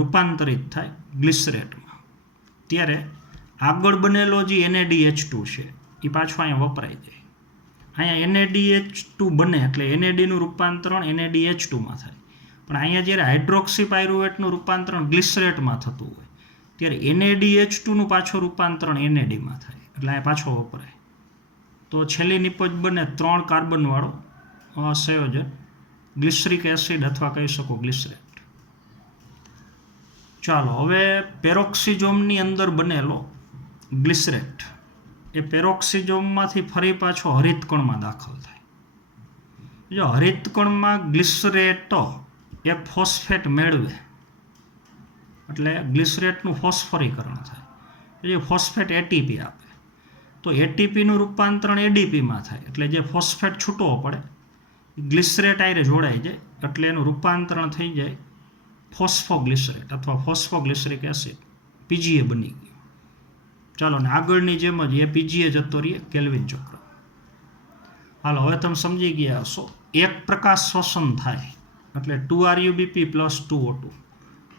રૂપાંતરિત થાય ગ્લિસરેટમાં. ત્યારે આગળ બનેલો જે NADH2 છે એ પાછો અહીંયા વપરાઈ જાય. અહીંયા NADH2 બને એટલે NADનું રૂપાંતરણ NADH2માં થાય. પણ અહીંયા જ્યારે હાઇડ્રોક્સી પાયરુવેટનું રૂપાંતરણ ગ્લિસરેટમાં થતું હોય ત્યારે NADH2નું પાછું રૂપાંતરણ NADમાં થાય એટલે અહીંયા પાછો વપરાય. તો છેલ્લી નિપજ બને 3 કાર્બનવાળો સંયોજન ગ્લિસરિક એસિડ અથવા કહી શકો ગ્લિસરેટ. ચાલો હવે પેરોક્સિઝોમની અંદર બનેલો ગ્લિસરેટ એ પેરોક્સિઝોમમાંથી ફરી પાછો હરિતકણમાં દાખલ થાય. જો હરિતકણમાં ગ્લિસરેટ એક ફોસ્ફેટ મેળવે એટલે ગ્લિસરેટનું ફોસ્ફોરીકરણ થાય. એ ફોસ્ફેટ એટીપી આપે તો એટીપીનું રૂપાંતરણ એડીપીમાં થાય એટલે જે ફોસ્ફેટ છૂટવો પડે ગ્લિસરેટ આયરે જોડાઈ જાય એટલે એનું રૂપાંતરણ થઈ જાય ફોસ્ફોગ્લિસરેટ અથવા ફોસ્ફોગ્લિસરિક એસિડ પીજીએ બની ગયું. ચાલો ને આગળની જેમ જ એ પીજીએ જતો રહીએ કેલ્વિન ચક્ર. હાલો હવે તમે સમજી ગયા હશો એક પ્રકાશ શ્વસન થાય એટલે 2RuBp + 2O2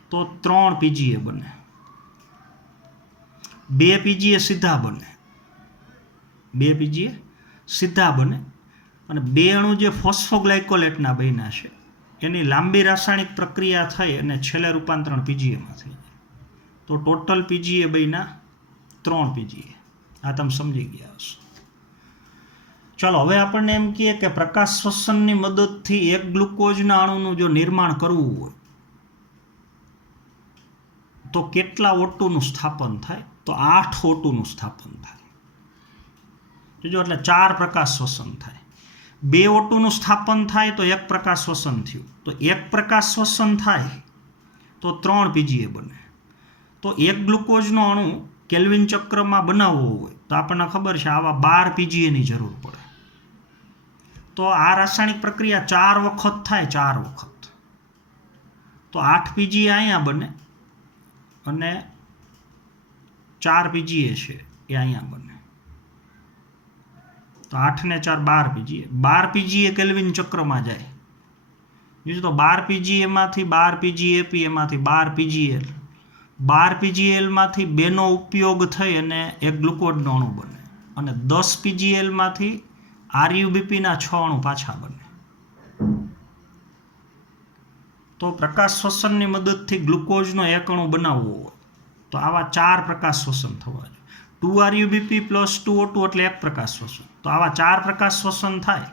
તો 3 પીજીએ બને. 2 પીજીએ સીધા બને. 2 પીજીએ સીધા બને અને 2 અણુ જે ફોસ્ફોગ્લાયકોલેટના બન્યા છે એની લાંબી રાસાયણિક પ્રક્રિયા થઈ અને છેલ્લે રૂપાંતરણ પીજીએમાં થઈ જાય. તો ટોટલ પીજીએ બન્યા 3 પીજીએ. આ તમે સમજી ગયા હશો. ચાલો હવે આપણને એમ કહીએ કે પ્રકાશ શ્વસનની મદદથી એક ગ્લુકોઝના અણુનું જો નિર્માણ કરવું હોય તો કેટલા O2નું સ્થાપન થાય? તો 8 O2નું સ્થાપન થાય. જો એટલે 4 પ્રકાશ શ્વસન થાય. 2 O2નું સ્થાપન થાય તો 1 પ્રકાશ શ્વસન થયું. તો 1 પ્રકાશ શ્વસન થાય તો 3 પીજીએ બને. તો એક ગ્લુકોઝનો અણુ કેલ્વિન ચક્રમાં બનાવવો હોય તો આપણને ખબર છે આવા 12 પીજીએની જરૂર પડે. તો આ રાસાયણિક પ્રક્રિયા 4 વખત થાય. 4 વખત તો 8 પીજીએ અહીંયા બને અને 4 પીજીએ છે એ અહીંયા બને. તો 8 ને 4 12 પીજીએ. 12 પીજીએ કેલ્વિન ચક્રમાં જાય. બીજું તો 12 પીજીએમાંથી 12 પીજીએપી એમાંથી 12 પીજીએલ. 12 પીજીએલમાંથી 2નો ઉપયોગ થઈ અને એક ગ્લુકોઝનો અણુ બને અને 10 પીજીએલમાંથી RuBpના 6 અણુ પાછા બને. તો પ્રકાશ શ્વસનની મદદથી ગ્લુકોઝનો એક અણુ બનાવવો હોય તો આવા 4 પ્રકાશ શ્વસન થવા જોઈએ. 2RuBp + 2O2 એટલે 1 પ્રકાશ શ્વસન. તો આવા 4 પ્રકાશ શ્વસન થાય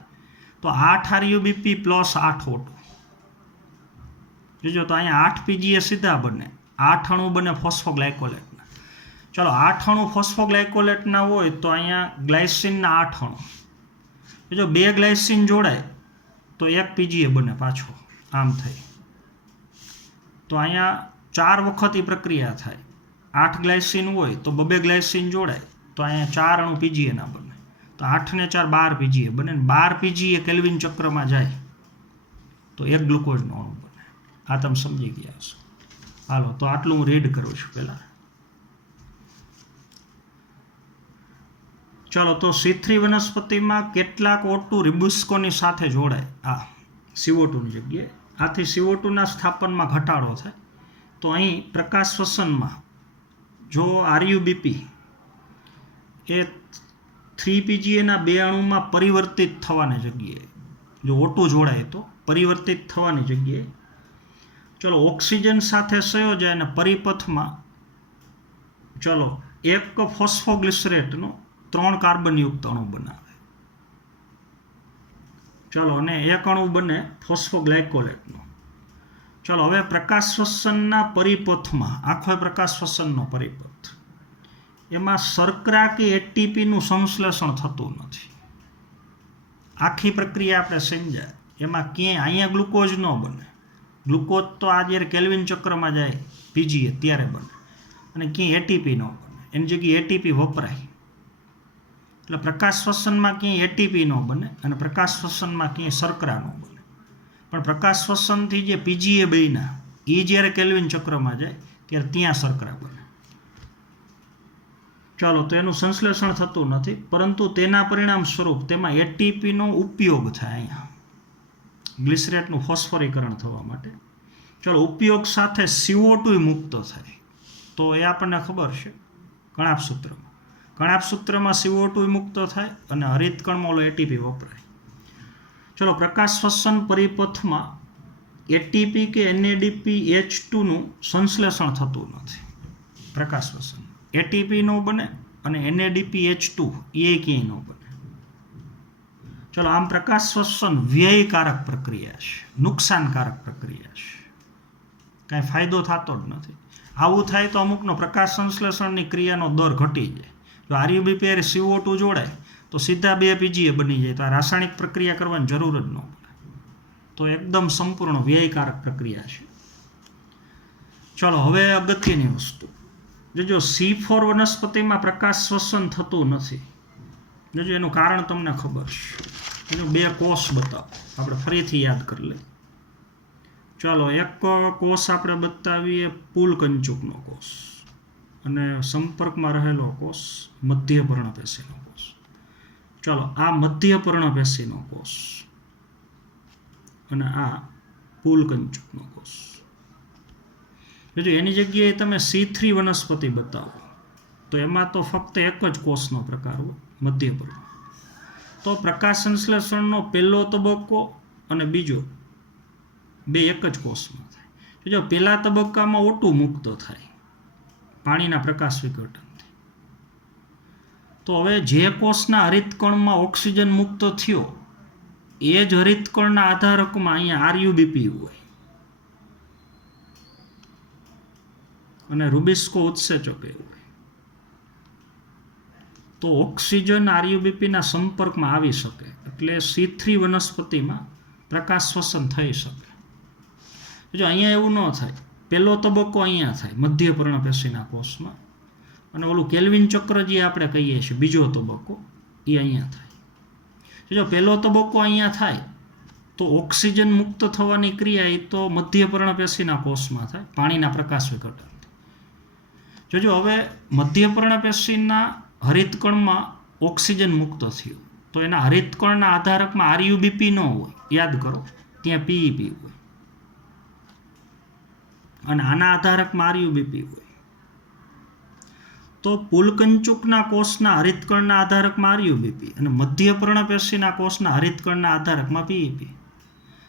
તો 8 RuBp + 8 O2. જોજો તો અહીંયા 8 પીજીએ સીધા બને. 8 અણુ બને ફોસ્ફોગ્લાયકોલેટના. ચલો 8 અણુ ફોસ્ફોગ્લાયકોલેટના હોય તો અહીંયા ગ્લાયસિનના 8 અણુ. જો 2 ગ્લાયસિન જોડાય તો 1 પીજીએ બને પાછો. આમ થાય તો અહીંયા 4 વખત એ પ્રક્રિયા થાય. 8 ગ્લાયસિન હોય તો 2 ગ્લાયસિન જોડાય તો અહીંયા 4 અણુ પીજીએના બને. તો 8 ને 4 12 પીજીએ બને. 12 પીજીએ કેલ્વિન ચક્રમાં જાય તો 1 ગ્લુકોઝનો અણુ બને. આ તમે સમજી ગયા હશો. હાલો તો આટલું હું રીડ કરું છું પહેલાં. ચાલો તો C3 વનસ્પતિમાં કેટલાક O2 રિબુસ્કોની સાથે જોડાય આ CO2ની જગ્યાએ. આથી CO2ના સ્થાપનમાં ઘટાડો થાય. તો અહીં પ્રકાશ શ્વસનમાં જો RuBp એ 3 પીજીએના 2 અણુમાં પરિવર્તિત થવાની જગ્યાએ જો O2 જોડાય તો પરિવર્તિત થવાની જગ્યાએ ચલો ઓક્સિજન સાથે સંયોજાય અને પરિપથમાં ચલો એક ફોસ્ફોગ્લિસરેટનો 3 કાર્બનયુક્ત અણુ બનાવે. ચલો અને એક અણુ બને ફોસ્ફોગ્લાયકોલેટનો. ચલો હવે પ્રકાશ શ્વસનના પરિપથમાં આખો પ્રકાશ શ્વસનનો પરિપથ એમાં શર્કરા કે એટીપીનું સંશ્લેષણ થતું નથી. આખી પ્રક્રિયા આપણે સમજાય એમાં ક્યાંય અહીંયા ગ્લુકોઝ ન બને. ગ્લુકોઝ તો આ જ્યારે કેલ્વિન ચક્રમાં જાય પીજીએ ત્યારે બને અને ક્યાંય એટીપી ન બને. એની જગ્યાએ એટીપી વપરાય. એટલે પ્રકાશ શ્વસનમાં ક્યાંય એટીપી ન બને અને પ્રકાશ શ્વસનમાં ક્યાંય શર્કરા ન બને. પણ પ્રકાશ શ્વસનથી જે પીજીએ બન્યા એ જ્યારે કેલ્વિન ચક્રમાં જાય ત્યારે ત્યાં શર્કરા બને. ચાલો તો એનું સંશ્લેષણ થતું નથી પરંતુ તેના પરિણામ સ્વરૂપ તેમાં એટીપીનો ઉપયોગ થાય અહીંયા ગ્લિસરેટનું ફોસ્ફોરીકરણ થવા માટે. ચાલો ઉપયોગ સાથે CO2 મુક્ત થાય. તો એ આપણને ખબર છે ગણાપ સૂત્રમાં કણાભ સૂત્રમાં CO2 મુક્ત થાય અને હરિતકણમાં ઓલો ATP વપરાય. ચલો, પ્રકાશ શ્વસન પરિપથમાં ATP કે NADP H2નું સંશ્લેષણ થતું નથી. પ્રકાશ શ્વસન ATP નો બને અને NADP H2 એ ક્યાંય ન બને. ચલો, આમ પ્રકાશ શ્વસન વ્યયકારક પ્રક્રિયા છે, નુકસાનકારક પ્રક્રિયા છે, કાંઈ ફાયદો થતો જ નથી. આવું થાય તો અમુકનો પ્રકાશ સંશ્લેષણની ક્રિયાનો દર ઘટી જાય. જો RUBP હારે CO2 જોડાય તો સીધા 2 PGA બની જાય, તો આ રાસાયણિક પ્રક્રિયા કરવાની જરૂર જ ન પડે. તો એકદમ સંપૂર્ણ વ્યયકારક પ્રક્રિયા છે. ચલો, હવે અગત્યની વસ્તુ જો C4 વનસ્પતિમાં પ્રકાશ શ્વસન થતું નથી, જો એનું કારણ તમને ખબર છે. એનું 2 કોષ બતાવો, આપણે ફરીથી યાદ કરી લઈએ. ચાલો, એક કોષ આપણે બતાવીએ પુલકંચુકનો કોષ, અને સંપર્કમાં રહેલો કોષ મધ્ય પર્ણપેશીનો કોષ. ચાલો, આ મધ્ય પર્ણપેશીનો કોષ અને આ પુલકંચુકનો કોષ. જો એની જગ્યાએ તમે C3 વનસ્પતિ બતાવો તો એમાં તો ફક્ત એક જ કોષનો પ્રકાર હોય, મધ્ય પર્ણ. તો પ્રકાશ સંશ્લેષણનો પહેલો તબક્કો અને બીજો 2 એક જ કોષમાં થાય. જો પહેલા તબક્કામાં O2 મુક્ત થાય પાણીના પ્રકાશ વિઘટનથી, તો હવે જે કોષના હરિતકણમાં ઓક્સિજન મુક્ત થયો એ જ હરિતકણના આધારકમાં અહીંયા RUBP હોય અને રૂબિસ્કો ઉત્સેચક હોય. તો ઓક્સિજન RUBPના સંપર્કમાં આવી શકે એટલે C3 વનસ્પતિમાં પ્રકાશ શ્વસન થઈ શકે. જો અહીંયા એવું ન થાય, પહેલો તબક્કો અહીંયા થાય મધ્ય પર્ણપેશીના કોષમાં, અને ઓલું કેલ્વિન ચક્ર જે આપણે કહીએ છીએ બીજો તબક્કો એ અહીંયા થાય. જો પહેલો તબક્કો અહીંયા થાય તો ઓક્સિજન મુક્ત થવાની ક્રિયા એ તો મધ્ય પર્ણપેશીના કોષમાં થાય પાણીના પ્રકાશ વિઘટનથી. જો હવે મધ્ય પર્ણપેશીના હરિતકણમાં ઓક્સિજન મુક્ત થયું તો એના હરિતકણના આધારકમાં RUBP ન હોય, યાદ કરો, ત્યાં PEP હોય, અને આના આધારકમાં RUBP હોય. તો પુલકંચુકના કોષના હરિતકણના આધારકમાં RUBP અને મધ્ય પર્ણપેશીના કોષના હરિતકણના આધારકમાં PEP.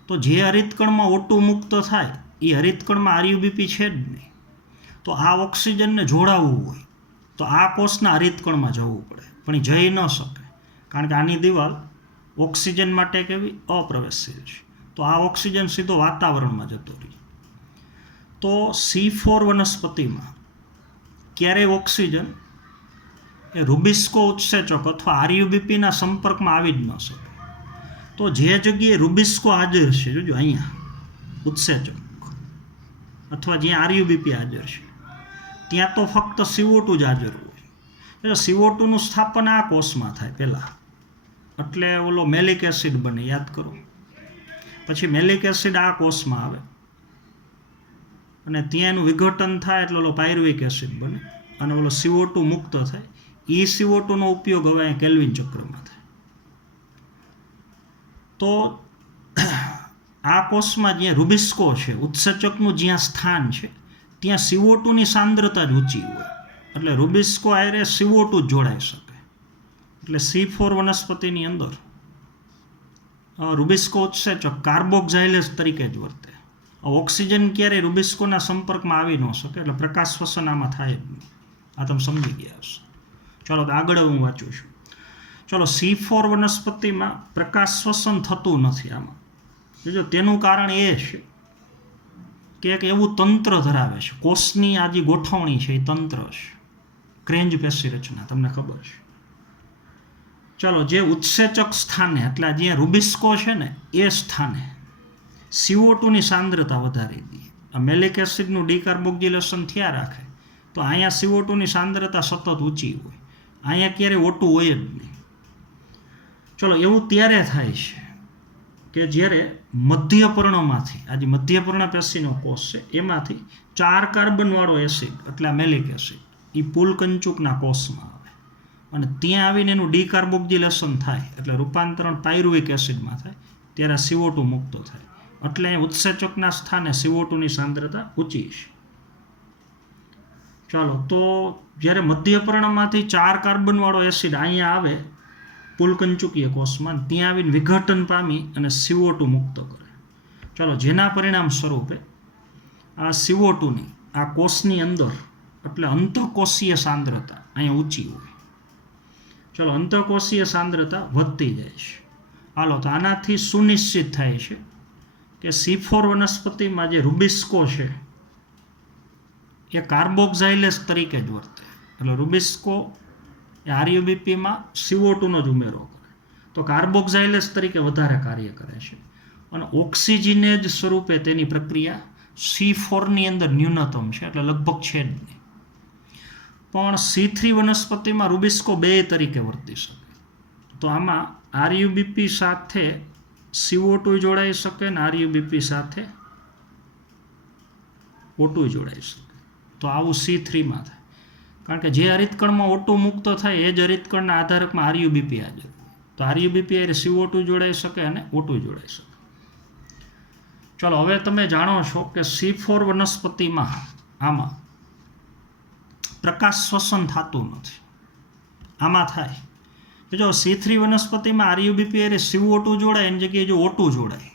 તો જે હરિતકણમાં O2 મુક્ત થાય એ હરિતકણમાં RUBP છે જ નહીં. તો આ ઓક્સિજનને જોડાવવું હોય તો આ કોષના હરિતકણમાં જવું પડે, પણ એ જઈ ન શકે કારણ કે આની દિવાલ ઓક્સિજન માટે કેવી અપ્રવેશશીલ છે. તો આ ઓક્સિજન સીધો વાતાવરણમાં જતો રહે. તો C4 વનસ્પતિમાં ક્યારેય ઓક્સિજન એ રૂબિસ્કો ઉત્સેચક અથવા RUBPના સંપર્કમાં આવી જ ન શકે. તો જે જગ્યાએ રૂબિસ્કો હાજર છે, જોજો અહીંયા ઉત્સેચક અથવા જ્યાં RUBP હાજર છે ત્યાં તો ફક્ત CO2 જ હાજર હોય. એટલે CO2નું સ્થાપન આ કોષમાં થાય પહેલાં, એટલે ઓલો મેલિક એસિડ બને, યાદ કરો. પછી મેલિક એસિડ આ કોષમાં આવે અને ત્યાં એનું વિઘટન થાય એટલે ઓલો પાયરુવિક એસિડ બને અને ઓલો CO2 મુક્ત થાય. એ CO2નો ઉપયોગ હવે અહીંયા કેલ્વિન ચક્રમાં થાય. તો આ કોષમાં જ્યાં રૂબિસ્કો છે, ઉત્સેચકનું જ્યાં સ્થાન છે, ત્યાં CO2ની સાંદ્રતા જ ઊંચી હોય એટલે રૂબિસ્કો આયરે CO2 જ જોડાઈ શકે. એટલે C4 વનસ્પતિની અંદર રૂબિસ્કો ઉત્સેચક કાર્બોક્ઝાઇલેઝ તરીકે જ વર્તે. ઓક્સિજન ક્યારેય રૂબિસ્કોના સંપર્કમાં આવી ન શકે એટલે પ્રકાશ શ્વસન આમાં થાય જ નહીં. આ તમે સમજી ગયા હશો. ચાલો, આગળ હું વાંચું છું. ચલો, C4 વનસ્પતિમાં પ્રકાશ શ્વસન થતું નથી આમાં. જો તેનું કારણ એ છે કે એક એવું તંત્ર ધરાવે છે, કોષની આ જે ગોઠવણી છે એ તંત્ર છે, ક્રેન્જ પેશી રચના, તમને ખબર છે. ચાલો, જે ઉત્સેચક સ્થાને એટલે જ્યાં રૂબિસ્કો છે ને એ સ્થાને CO2ની સાંદ્રતા વધારી દે. આ મેલિક એસિડનું ડીકાર્બોક્સિલેશન થયા રાખે તો અહીંયા CO2ની સાંદ્રતા સતત ઊંચી હોય, અહીંયા ક્યારેય O2 હોય જ નહીં. ચલો, એવું ત્યારે થાય છે કે જ્યારે મધ્યપર્ણમાંથી, આજે મધ્યપર્ણ પેશીનો કોષ છે એમાંથી 4 કાર્બનવાળો એસિડ એટલે આ મેલિક એસિડ એ પુલકંચુકના કોષમાં આવે અને ત્યાં આવીને એનું ડીકાર્બોક્સિલેશન થાય એટલે રૂપાંતરણ પાયરુવિક એસિડમાં થાય ત્યારે CO2 મુક્ત થાય. એટલે ઉત્સેચકના સ્થાને CO2ની સાંદ્રતા ઊંચી છે. ચાલો, તો જ્યારે મધ્યપર્ણમાંથી 4 કાર્બનવાળો એસિડ અહીંયા આવે પુલકંચુકીય કોષમાં, ત્યાં આવીને વિઘટન પામી અને CO2 મુક્ત કરે. ચાલો, જેના પરિણામ સ્વરૂપે આ CO2ની આ કોષની અંદર એટલે અંતઃકોષીય સાંદ્રતા અહીંયા ઊંચી હોય. ચલો, અંતઃકોષીય સાંદ્રતા વધતી જાય છે. હાલો, તો આનાથી સુનિશ્ચિત થાય છે કે C4 વનસ્પતિમાં જે રૂબિસ્કો છે એ કાર્બોક્ઝાઇલેસ તરીકે જ વર્તે. એટલે રૂબિસ્કો એ RuBPમાં CO2નો જ ઉમેરો કરે, તો કાર્બોક્ઝાઇલેસ તરીકે વધારે કાર્ય કરે છે અને ઓક્સિજનેજ સ્વરૂપે તેની પ્રક્રિયા C4ની અંદર ન્યૂનતમ છે, એટલે લગભગ છે જ નહીં. પણ C3 વનસ્પતિમાં રૂબિસ્કો 2 તરીકે વર્તી શકે. તો આમાં RuBP સાથે CO2 જોડાઈ શકે ને RuBP સાથે O2 જોડાઈ શકે. તો આવું C3માં થાય, કારણ કે જે હરિતકણમાં O2 મુક્ત થાય એ જ હરિતકણના આધારકમાં RuBP હાજર. તો RuBP એ CO2 જોડાઈ શકે અને O2 જોડાઈ શકે. ચલો, હવે તમે જાણો છો કે C4 વનસ્પતિમાં આમાં પ્રકાશ શ્વસન થતું નથી. આમાં થાય. જો C3 વનસ્પતિમાં RuBP એ CO2 જોડાય એની જગ્યાએ જો O2 જોડાય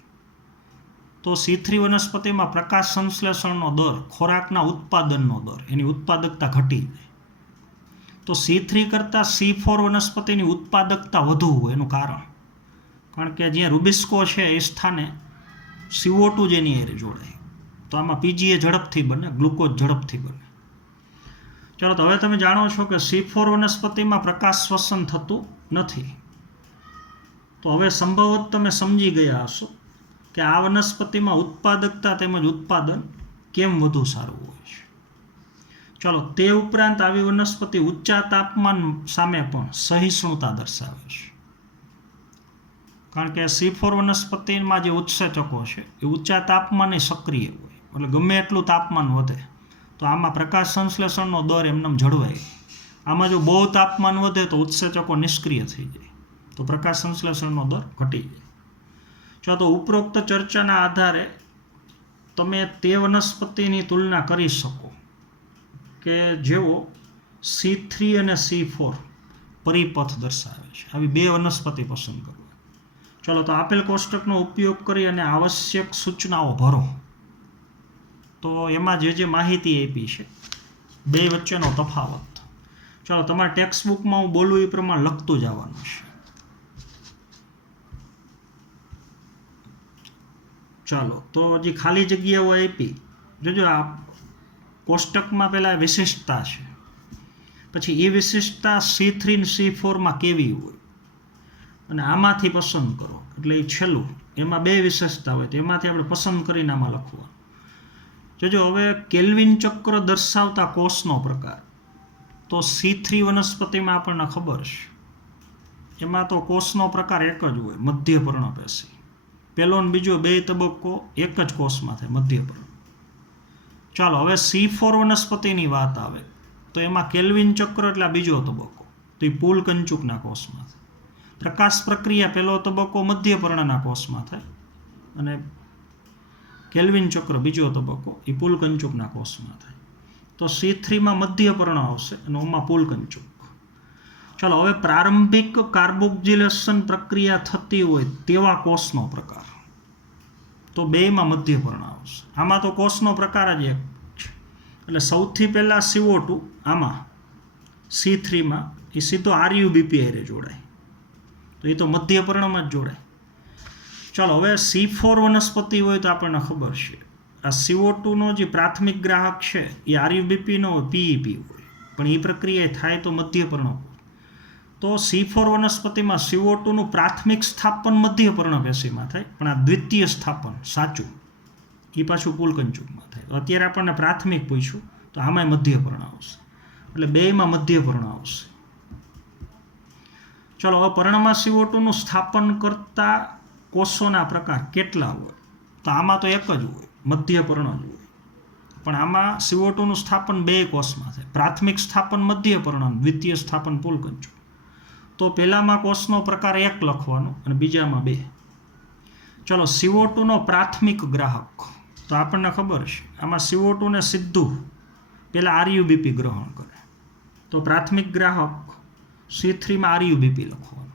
તો C3 વનસ્પતિમાં પ્રકાશ સંશ્લેષણનો દર, ખોરાકના ઉત્પાદનનો દર, એની ઉત્પાદકતા ઘટી જાય. તો C3 કરતાં C4 વનસ્પતિની ઉત્પાદકતા વધુ હોય. એનું કારણ કે જ્યાં રૂબિસ્કો છે એ સ્થાને CO2 જેની હારે જોડાય, તો આમાં PGA ઝડપથી બને, ગ્લુકોઝ ઝડપથી બને. ચાલો, તો હવે તમે જાણો છો કે C4 વનસ્પતિમાં પ્રકાશ શ્વસન થતું નથી. તો હવે સંભવત તમે સમજી ગયા હશો કે આ વનસ્પતિમાં ઉત્પાદકતા તેમજ ઉત્પાદન કેમ વધુ સારું હોય છે. ચાલો, તે ઉપરાંત આવી વનસ્પતિ ઊંચા તાપમાન સામે પણ સહિષ્ણુતા દર્શાવે છે. કારણ કે C4 વનસ્પતિમાં જે ઉત્સેચકો છે એ ઊંચા તાપમાને સક્રિય હોય, એટલે ગમે એટલું તાપમાન વધે તો આમાં પ્રકાશ સંશ્લેષણનો દર એમને જળવાય. આમાં જો બહુ તાપમાન વધે તો ઉત્સેચકો નિષ્ક્રિય થઈ જાય, તો પ્રકાશ સંશ્લેષણનો દર ઘટી જાય. જો તો ઉપરોક્ત ચર્ચાના આધારે તમે તે વનસ્પતિની તુલના કરી શકો કે જેઓ C3 અને C4 પરિપથ દર્શાવે છે. આવી 2 વનસ્પતિ પસંદ કરો. ચાલો, તો આપેલ કોષ્ટકનો ઉપયોગ કરી અને આવશ્યક સૂચનાઓ ભરો. તો એમાં જે માહિતી આપી છે 2 વચ્ચેનો તફાવત. ચાલો, તમારા ટેક્સ્ટ બુકમાં હું બોલું એ પ્રમાણે લખતું જવાનું છે. ચાલો, તો જે ખાલી જગ્યાઓ આપી જોજો. આ કોષ્ટકમાં પહેલાં વિશિષ્ટતા છે, પછી એ વિશિષ્ટતા C3 અને C4માં કેવી હોય અને આમાંથી પસંદ કરો. એટલે એ છેલ્લું, એમાં 2 વિશેષતા હોય તો એમાંથી આપણે પસંદ કરીને આમાં લખવાનું. જોજો, હવે કેલ્વિન ચક્ર દર્શાવતા કોષનો પ્રકાર તો C3 વનસ્પતિમાં આપણને ખબર છે, એમાં તો કોષનો પ્રકાર એક જ હોય, મધ્યપર્ણપેશી. પહેલો અને બીજો 2 તબક્કો એક જ કોષમાં થાય, મધ્યપર્ણ. ચાલો, હવે C4 વનસ્પતિની વાત આવે તો એમાં કેલ્વિન ચક્ર એટલે બીજો તબક્કો, તો એ પુલકંચુકના કોષમાં થાય. પ્રકાશ પ્રક્રિયા પહેલો તબક્કો મધ્યપર્ણના કોષમાં થાય અને કેલ્વિન ચક્ર બીજો તબક્કો એ પુલકંચુકના કોષમાં થાય. તો C3માં મધ્યપર્ણ આવશે અને ઓમાં પુલકંચુક. ચાલો, હવે પ્રારંભિક કાર્બોક્સિલેશન પ્રક્રિયા થતી હોય તેવા કોષનો પ્રકાર તો 2માં મધ્યપર્ણ આવશે. આમાં તો કોષનો પ્રકાર જ એક છે, એટલે સૌથી પહેલાં CO2 આમાં C3માં એ સીધો RuBP હારે જોડાય, તો એ તો મધ્યપર્ણમાં જ જોડાય. ચાલો, હવે C4 વનસ્પતિ હોય તો આપણને ખબર છે આ CO2નો જે પ્રાથમિક ગ્રાહક છે એ RuBPનો PEP હોય, પણ એ પ્રક્રિયા થાય તો મધ્યપર્ણ. તો C4 વનસ્પતિમાં CO2નું પ્રાથમિક સ્થાપન મધ્યપર્ણપેશીમાં થાય, પણ આ દ્વિતીય સ્થાપન સાચું એ પાછું પુલકંચુકમાં થાય. અત્યારે આપણને પ્રાથમિક પૂછ્યું તો આમાંય મધ્યપર્ણ આવશે, એટલે 2માં મધ્યપર્ણ આવશે. ચલો, હવે પર્ણમાં CO2નું સ્થાપન કરતા કોષોના પ્રકાર કેટલા હોય તો આમાં તો એક જ હોય, મધ્યપર્ણ જ હોય. પણ આમાં CO2નું સ્થાપન 2 કોષમાં થાય, પ્રાથમિક સ્થાપન મધ્યપર્ણ, દ્વિતીય સ્થાપન પુલકંચુક. તો પહેલામાં કોષનો પ્રકાર 1 લખવાનો અને બીજામાં 2. ચલો, CO2નો પ્રાથમિક ગ્રાહક તો આપણને ખબર છે આમાં CO2ને સીધું પહેલાં આરયુબીપી ગ્રહણ કરે. તો પ્રાથમિક ગ્રાહક C3માં આરયુબીપી લખવાનું.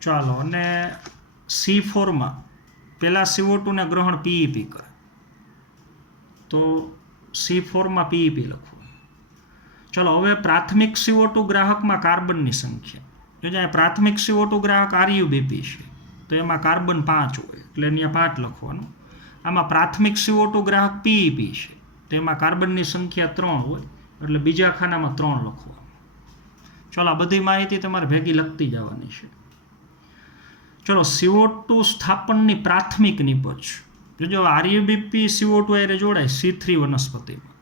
ચાલો, અને C4માં પહેલાં CO2 ને ગ્રહણ પીઈપી કરે. તો C4માં પીઈપી લખવાનું. ચલો, હવે પ્રાથમિક CO2 ગ્રાહકમાં કાર્બનની સંખ્યા. જો જ્યાં પ્રાથમિક CO2 ગ્રાહક આરયુબીપી છે તો એમાં કાર્બન 5 હોય એટલે અહીંયા 5 લખવાનું. આમાં પ્રાથમિક CO2 ગ્રાહક પીઈપી છે તો એમાં કાર્બનની સંખ્યા 3 હોય એટલે બીજા ખાનામાં 3 લખવાનું. ચલો, આ બધી માહિતી તમારે ભેગી લખતી જવાની છે. ચલો, CO2 સ્થાપનની પ્રાથમિક નિપજ. જો આરયુબીપી CO2 આરે જોડાય C3 વનસ્પતિમાં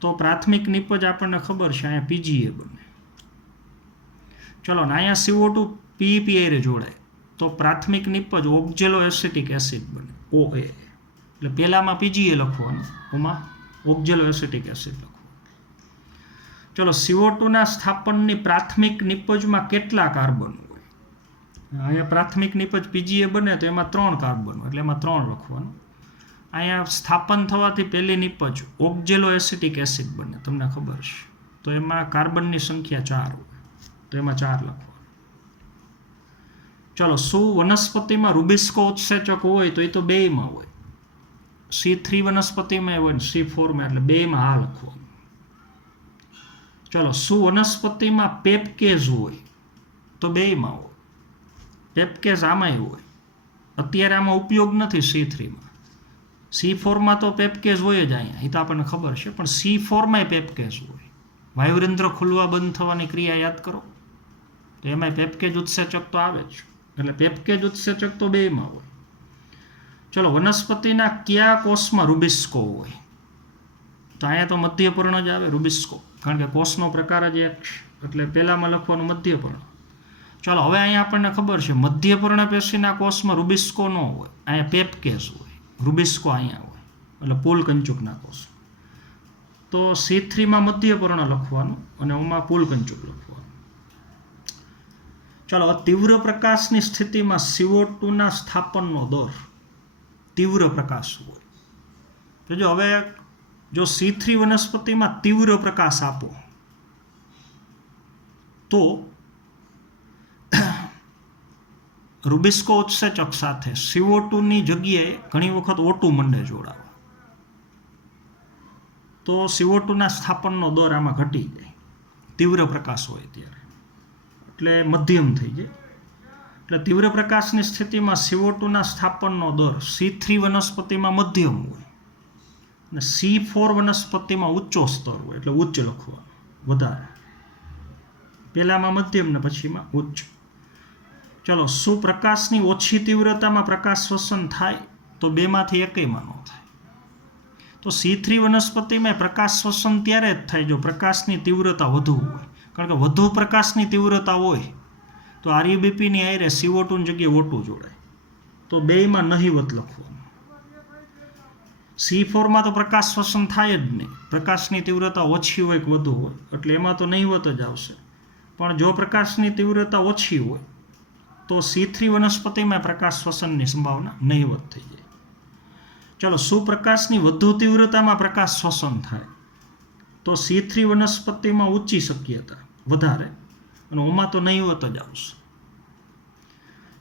તો પ્રાથમિક નિપજ આપણને ખબર છે, અહીંયા PGA બને. ચલો, ને અહીંયા CO2 પીઈપી આરે જોડાય તો પ્રાથમિક નિપજ ઓક્ઝેલો એસિટિક એસિડ બને, OA. એટલે પહેલામાં PGA લખવાનું, ઓમાં ઓક્ઝેલો એસિટિક એસિડ લખવાનું. ચલો, CO2ના સ્થાપનની પ્રાથમિક નિપજમાં કેટલા કાર્બન હોય? અહીંયા પ્રાથમિક નિપજ PGA બને તો એમાં 3 કાર્બન હોય એટલે એમાં 3 લખવાનું. અહીંયા સ્થાપન થવાથી પહેલી નિપજ ઓક્ઝેલો એસિટિક એસિડ બને, તમને ખબર છે, તો એમાં કાર્બનની સંખ્યા 4 હોય તો એમાં 4 લખવાનું. ચલો, શું વનસ્પતિમાં રૂબિસ્કો ઉત્સેચક હોય તો એ તો બેયમાં હોય. C3 વનસ્પતિમાં હોય ને C4માં, એટલે બેયમાં આ લખવાનું. ચલો, શું વનસ્પતિમાં પેપકેઝ હોય તો બેયમાં હોય. પેપકેઝ આમાંય હોય, અત્યારે આમાં ઉપયોગ નથી C3માં. C4માં તો પેપકેઝ હોય જ, અહીંયા એ તો આપણને ખબર છે, પણ C4માં પેપકેઝ હોય. વાયુરંધ્ર ખુલવા બંધ થવાની ક્રિયા યાદ કરો તો એમાંય પેપકેજ ઉત્સેચક તો આવે જ, એટલે પેપકેજ ઉત્સેચક તો બેયમાં હોય. ચલો, વનસ્પતિના કયા કોષમાં રૂબિસ્કો હોય? તો અહીંયા તો મધ્યપર્ણ જ આવે, રૂબિસ્કો, કારણ કે કોષનો પ્રકાર જ એક છે એટલે પહેલામાં લખવાનું મધ્યપર્ણ. ચાલો, હવે અહીંયા આપણને ખબર છે મધ્યપર્ણ પેશીના કોષમાં રૂબિસ્કો ન હોય, અહીંયા પેપકેઝ હોય. રૂબિસ્કો અહીંયા હોય એટલે પુલ કંચુકના કોષ. તો C3માં મધ્યપર્ણ લખવાનું અને ઓમાં પુલ કંચુક લખવાનું. ચાલો, તીવ્ર પ્રકાશની સ્થિતિમાં CO2ના સ્થાપનનો દર તીવ્ર પ્રકાશ હોય. તો જો હવે જો C3 વનસ્પતિમાં તીવ્ર પ્રકાશ આપો તો રૂબિસ્કો ઉત્સેચક સાથે CO2ની જગ્યાએ ઘણી વખત O2 મંડે જોડાવા, તો CO2ના સ્થાપનનો દર આમાં ઘટી જાય. તીવ્ર પ્રકાશ હોય ત્યારે એટલે મધ્યમ થઈ જાય. એટલે તીવ્ર પ્રકાશની સ્થિતિમાં CO2ના સ્થાપનનો દર C3 વનસ્પતિમાં મધ્યમ હોય અને C4 વનસ્પતિમાં ઊંચો સ્તર હોય એટલે ઉચ્ચ લખવાનું, વધારે. પહેલામાં મધ્યમ ને પછીમાં ઉચ્ચ. ચલો, શું પ્રકાશની ઓછી તીવ્રતામાં પ્રકાશ શ્વસન થાય? તો બેમાંથી એકયમાં ન થાય. તો C3 વનસ્પતિમાં પ્રકાશ શ્વસન ત્યારે જ થાય જો પ્રકાશની તીવ્રતા વધુ હોય, કારણ કે વધુ પ્રકાશની તીવ્રતા હોય તો આરયુબીપીની આરે CO2ની જગ્યાએ O2 જોડાય, તો બેયમાં નહિવત લખવાનું. C4માં તો પ્રકાશ શ્વસન થાય જ નહીં, પ્રકાશની તીવ્રતા ઓછી હોય કે વધુ હોય એટલે એમાં તો નહિવત જ આવશે. પણ જો પ્રકાશની તીવ્રતા ઓછી હોય તો C3 વનસ્પતિમાં પ્રકાશ શ્વસનની સંભાવના નહિવત થઈ જાય. ચલો, શું પ્રકાશની વધુ તીવ્રતામાં પ્રકાશ શ્વસન થાય? તો C3 વનસ્પતિમાં ઊંચી શક્યતા વધારે અને ઓમાં તો નહિવત જ આવશે.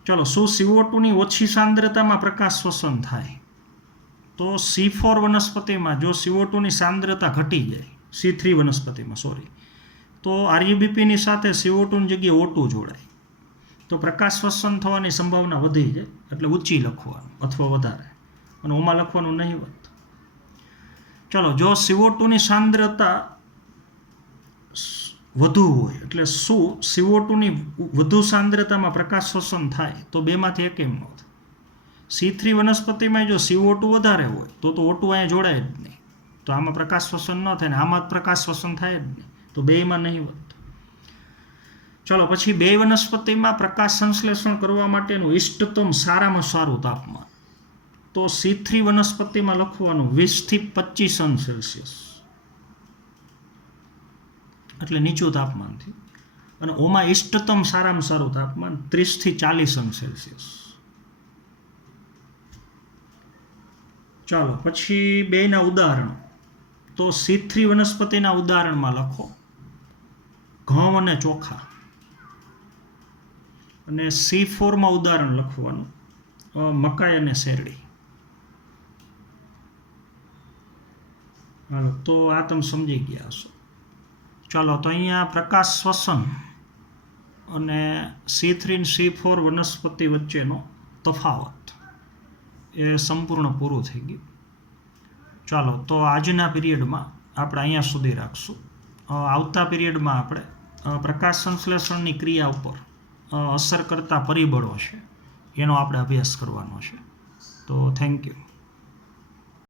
ચલો, શું CO2ની ઓછી સાંદ્રતામાં પ્રકાશ શ્વસન થાય? તો C4 વનસ્પતિમાં જો CO2ની સાંદ્રતા ઘટી જાય, C3 વનસ્પતિમાં તો આરયુબીપીની સાથે CO2ની જગ્યાએ O2 જોડાય તો પ્રકાશ શ્વસન થવાની સંભાવના વધી જાય એટલે ઊંચી લખવાનું અથવા વધારે, અને ઓમાં લખવાનું નહિવત. ચલો, જો CO2ની સાંદ્રતા વધુ હોય એટલે શું CO2ની વધુ સાંદ્રતામાં પ્રકાશ શ્વસન થાય? તો બેમાંથી એકેય ન થાય. C3 વનસ્પતિમાં જો CO2 વધારે હોય તો O2 અહીંયા જોડાય જ નહીં, તો આમાં પ્રકાશ શ્વસન ન થાય ને આમાં પ્રકાશ શ્વસન થાય જ નહીં, તો બેયમાં નહિવત. ચલો, પછી બે વનસ્પતિમાં પ્રકાશ સંશ્લેષણ કરવા માટેનું ઇષ્ટતમ સારામાં સારું તાપમાન. તો C3 વનસ્પતિમાં લખવાનું 20 થી 25 અંશ સેલ્સિયસ, એટલે નીચું તાપમાનથી, અને ઓમાં ઇષ્ટતમ સારામાં સારું તાપમાન 30 થી 40 અંશ સેલ્સિયસ. ચાલો, પછી બેના ઉદાહરણો. તો તો C3 વનસ્પતિના ઉદાહરણમાં લખો ઘઉં અને ચોખા, અને C4માં ઉદાહરણ લખવાનું મકાઈ અને શેરડી. હાલો, તો આ તમે સમજી ગયા હશો. ચાલો, તો અહીંયા પ્રકાશ શ્વસન અને C3 અને C4 વનસ્પતિ વચ્ચેનો તફાવત એ સંપૂર્ણ પૂરું થઈ ગયું. ચાલો, તો આજના પીરિયડમાં આપણે અહીંયા સુધી રાખશું. આવતા પીરિયડમાં આપણે પ્રકાશ સંશ્લેષણની ક્રિયા ઉપર અસર કરતા પરિબળો છે એનો આપણે અભ્યાસ કરવાનો છે. તો થેન્ક યુ.